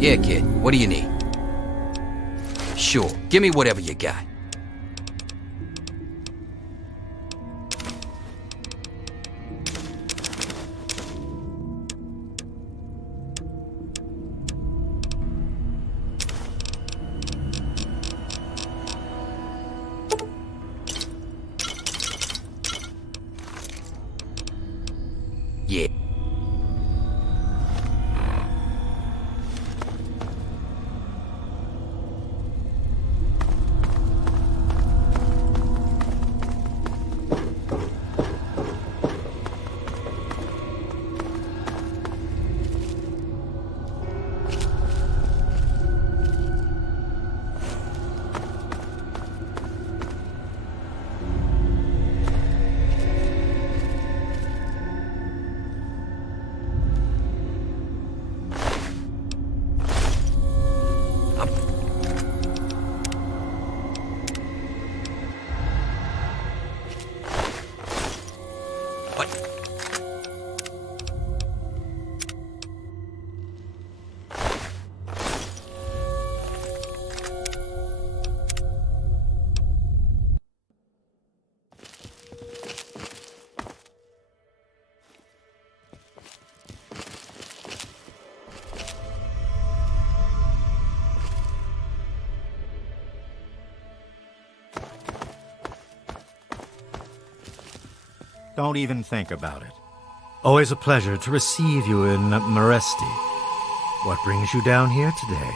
Yeah, kid, what do you need? Sure, give me whatever you got. Yeah. Don't even think about it. Always a pleasure to receive you in Meresti. What brings you down here today?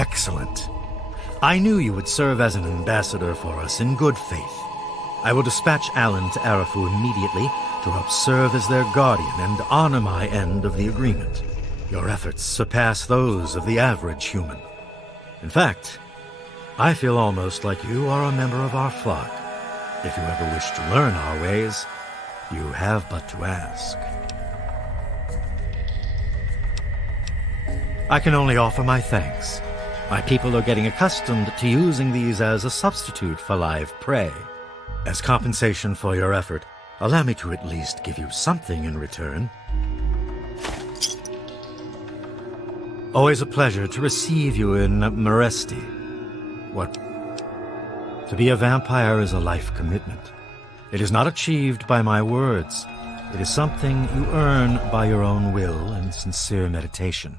Excellent. I knew you would serve as an ambassador for us in good faith. I will dispatch Alan to Arafu immediately to help serve as their guardian and honor my end of the agreement. Your efforts surpass those of the average human. In fact, I feel almost like you are a member of our flock. If you ever wish to learn our ways, you have but to ask. I can only offer my thanks. My people are getting accustomed to using these as a substitute for live prey. As compensation for your effort, allow me to at least give you something in return. Always a pleasure to receive you in Meresti. What? To be a vampire is a life commitment. It is not achieved by my words. It is something you earn by your own will and sincere meditation.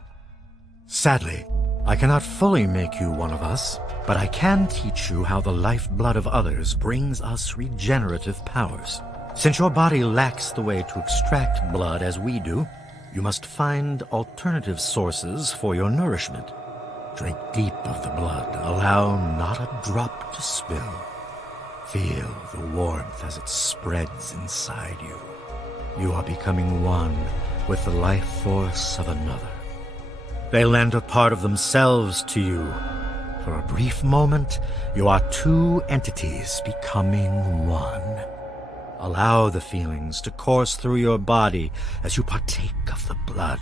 Sadly, I cannot fully make you one of us, but I can teach you how the lifeblood of others brings us regenerative powers. Since your body lacks the way to extract blood as we do, you must find alternative sources for your nourishment. Drink deep of the blood, allow not a drop to spill. Feel the warmth as it spreads inside you. You are becoming one with the life force of another. They lend a part of themselves to you. For a brief moment, you are two entities becoming one. Allow the feelings to course through your body as you partake of the blood.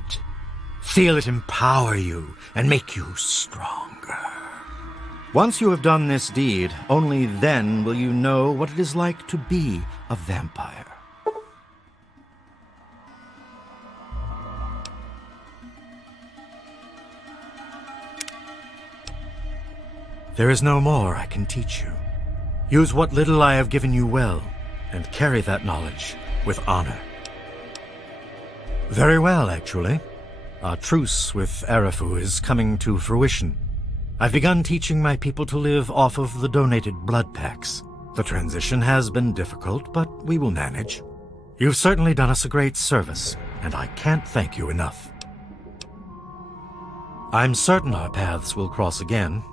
Feel it empower you and make you stronger. Once you have done this deed, only then will you know what it is like to be a vampire. There is no more I can teach you. Use what little I have given you well, and carry that knowledge with honor. Very well, actually. Our truce with Arafu is coming to fruition. I've begun teaching my people to live off of the donated blood packs. The transition has been difficult, but we will manage. You've certainly done us a great service, and I can't thank you enough. I'm certain our paths will cross again.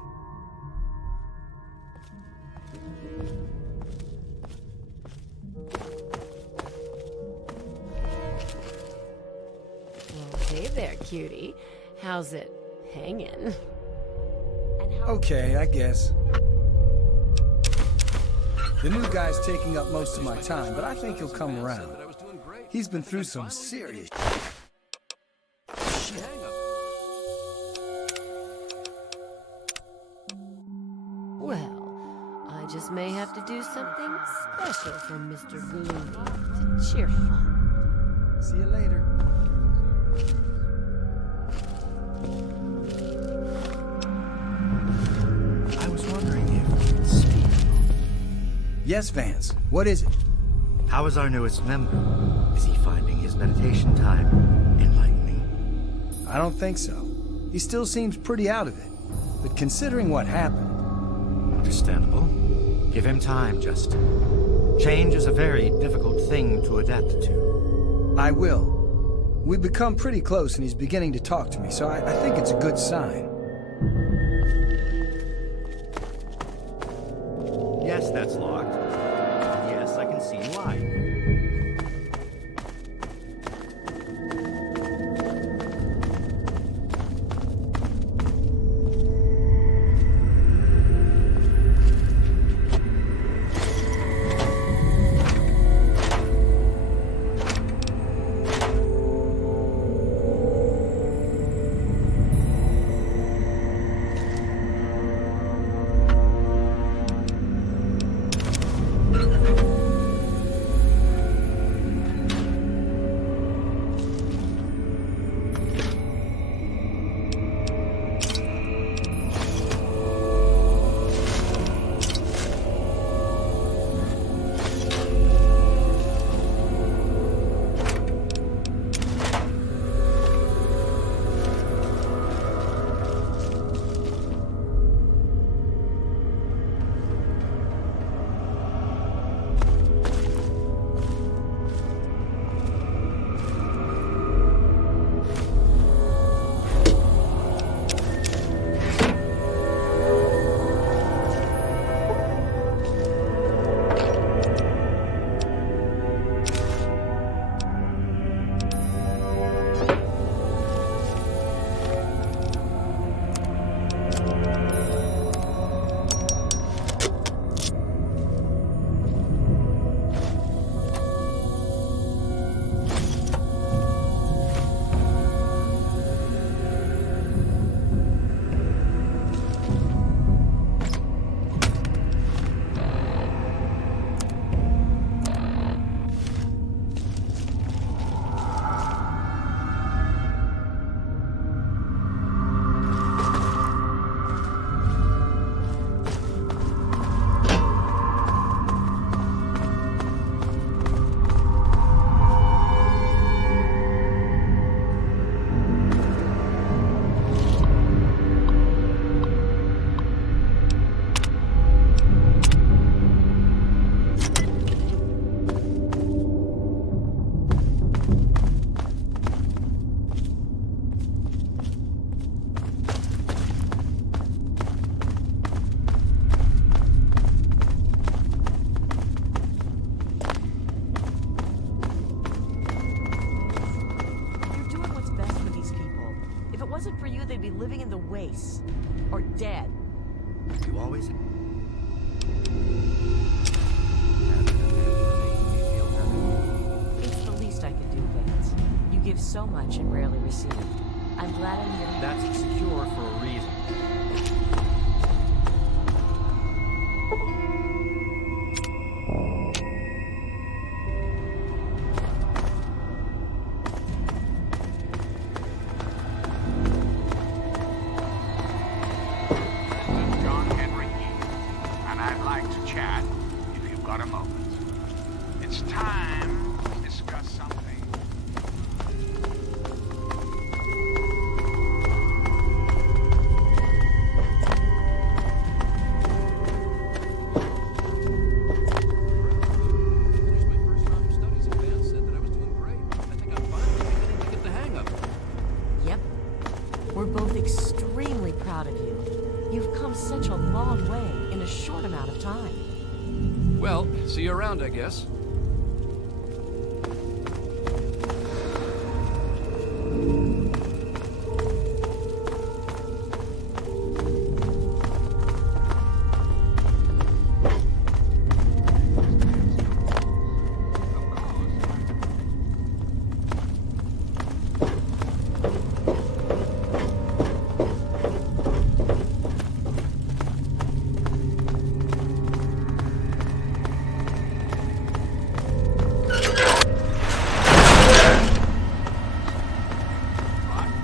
Hey there, cutie. How's it hanging? Okay, I guess. The new guy's taking up most of my time, but I think he'll come around. He's been through some serious shit. Well, I just may have to do something special for Mr. Gloomy to cheer him up. See you later. I was wondering if you could speak. Yes, Vance. What is it? How is our newest member? Is he finding his meditation time enlightening? I don't think so. He still seems pretty out of it. But considering what happened... Understandable. Give him time, Justin. Change is a very difficult thing to adapt to. I will. We've become pretty close and he's beginning to talk to me, so I think it's a good sign. Yes, that's locked. Yes, I can see why. If it wasn't for you, they'd be living in the wastes. Or dead. You always have. It's the least I can do, Vance. You give so much and rarely receive. I'm glad I'm here. That's secure for a reason. John Henry Eden, and I'd like to chat if you've got a moment. It's time to discuss something. Finished my first round of studies, and Vance said that I was doing great. I think I'm finally beginning to get the hang of it. Yep. We're both extremely proud of you. You've come such a long way in a short amount of time. Well, see you around, I guess.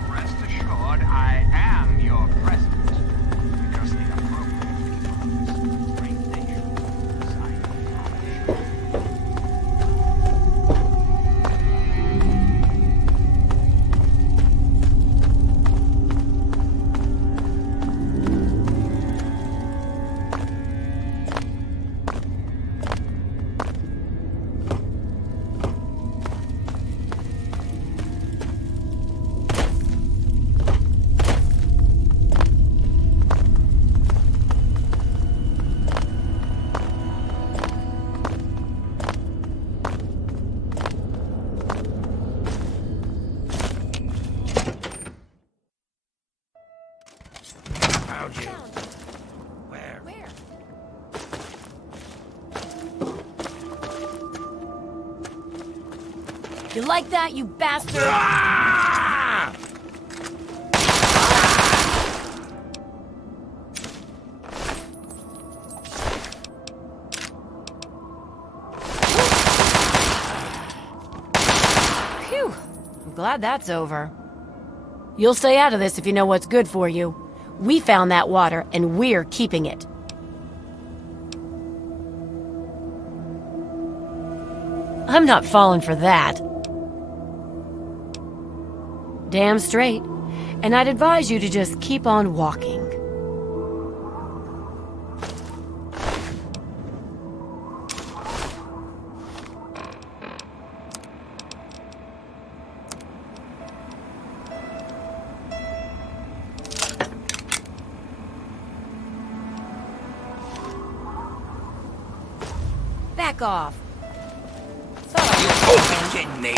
Rest assured, I am your president, because the appropriate people great nation decide on shore. Found you. Where? You like that, you bastard? Phew. I'm glad that's over. You'll stay out of this if you know what's good for you. We found that water, and we're keeping it. I'm not falling for that. Damn straight. And I'd advise you to just keep on walking. Back off. Oh, kidding me?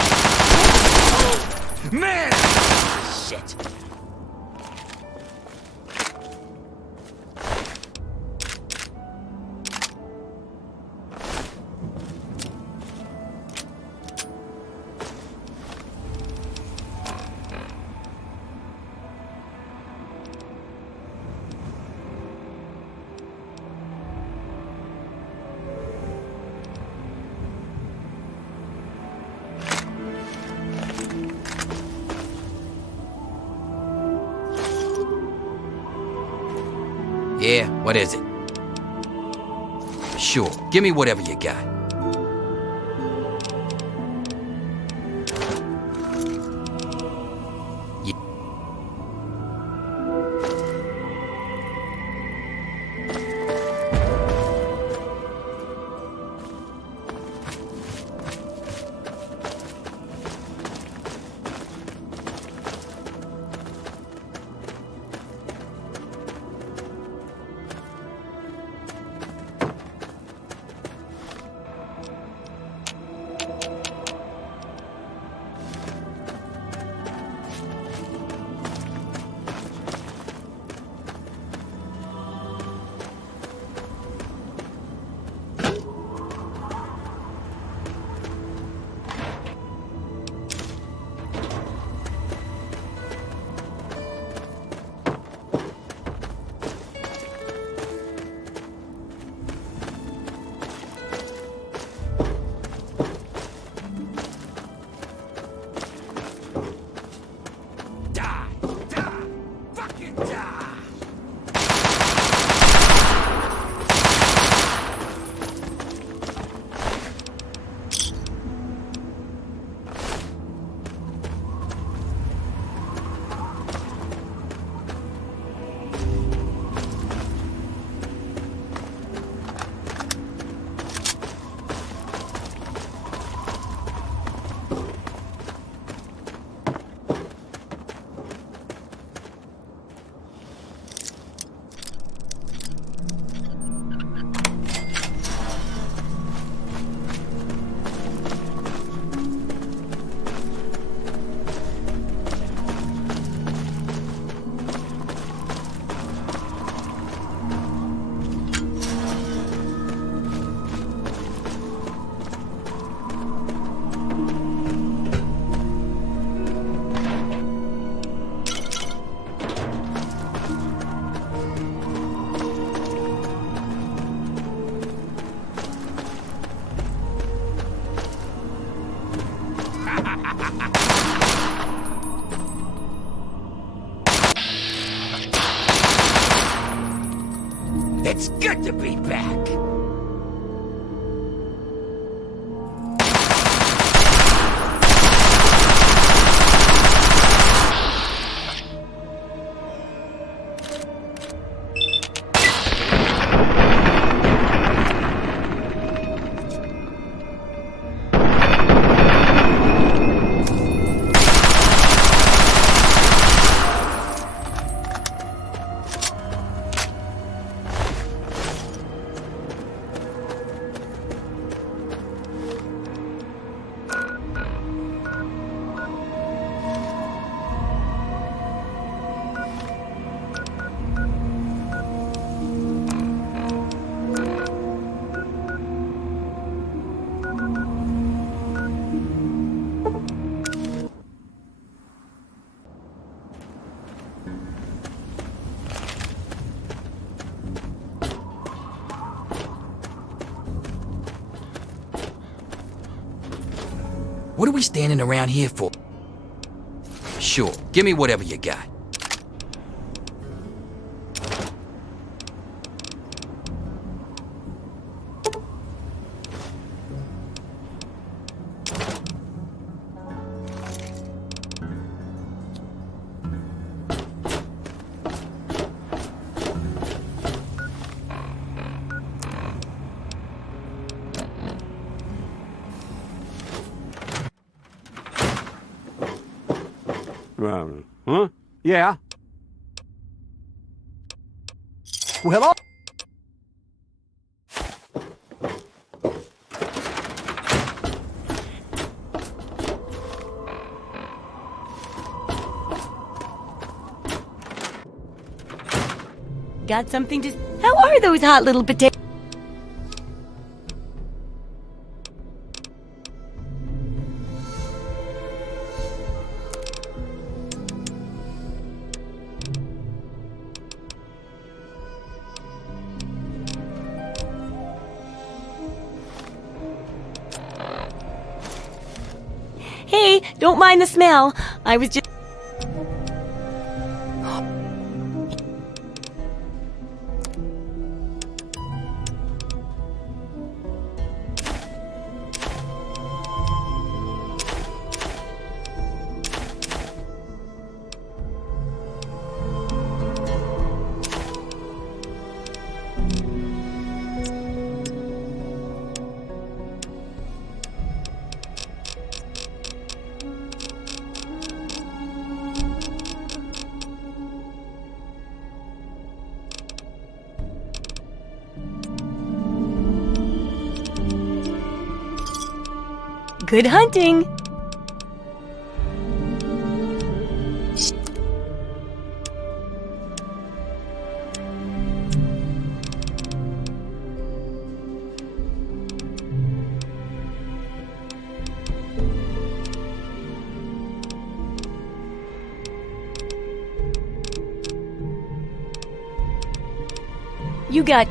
Man! Shit. Yeah, what is it? Sure, give me whatever you got. It's good to be back. What are we standing around here for? Sure, give me whatever you got. Huh? Yeah? Well, Got something to... How are those hot little potatoes? Hey, don't mind the smell. I was just... Good hunting! You got...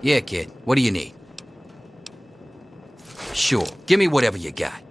Yeah, kid, what do you need? Sure, give me whatever you got.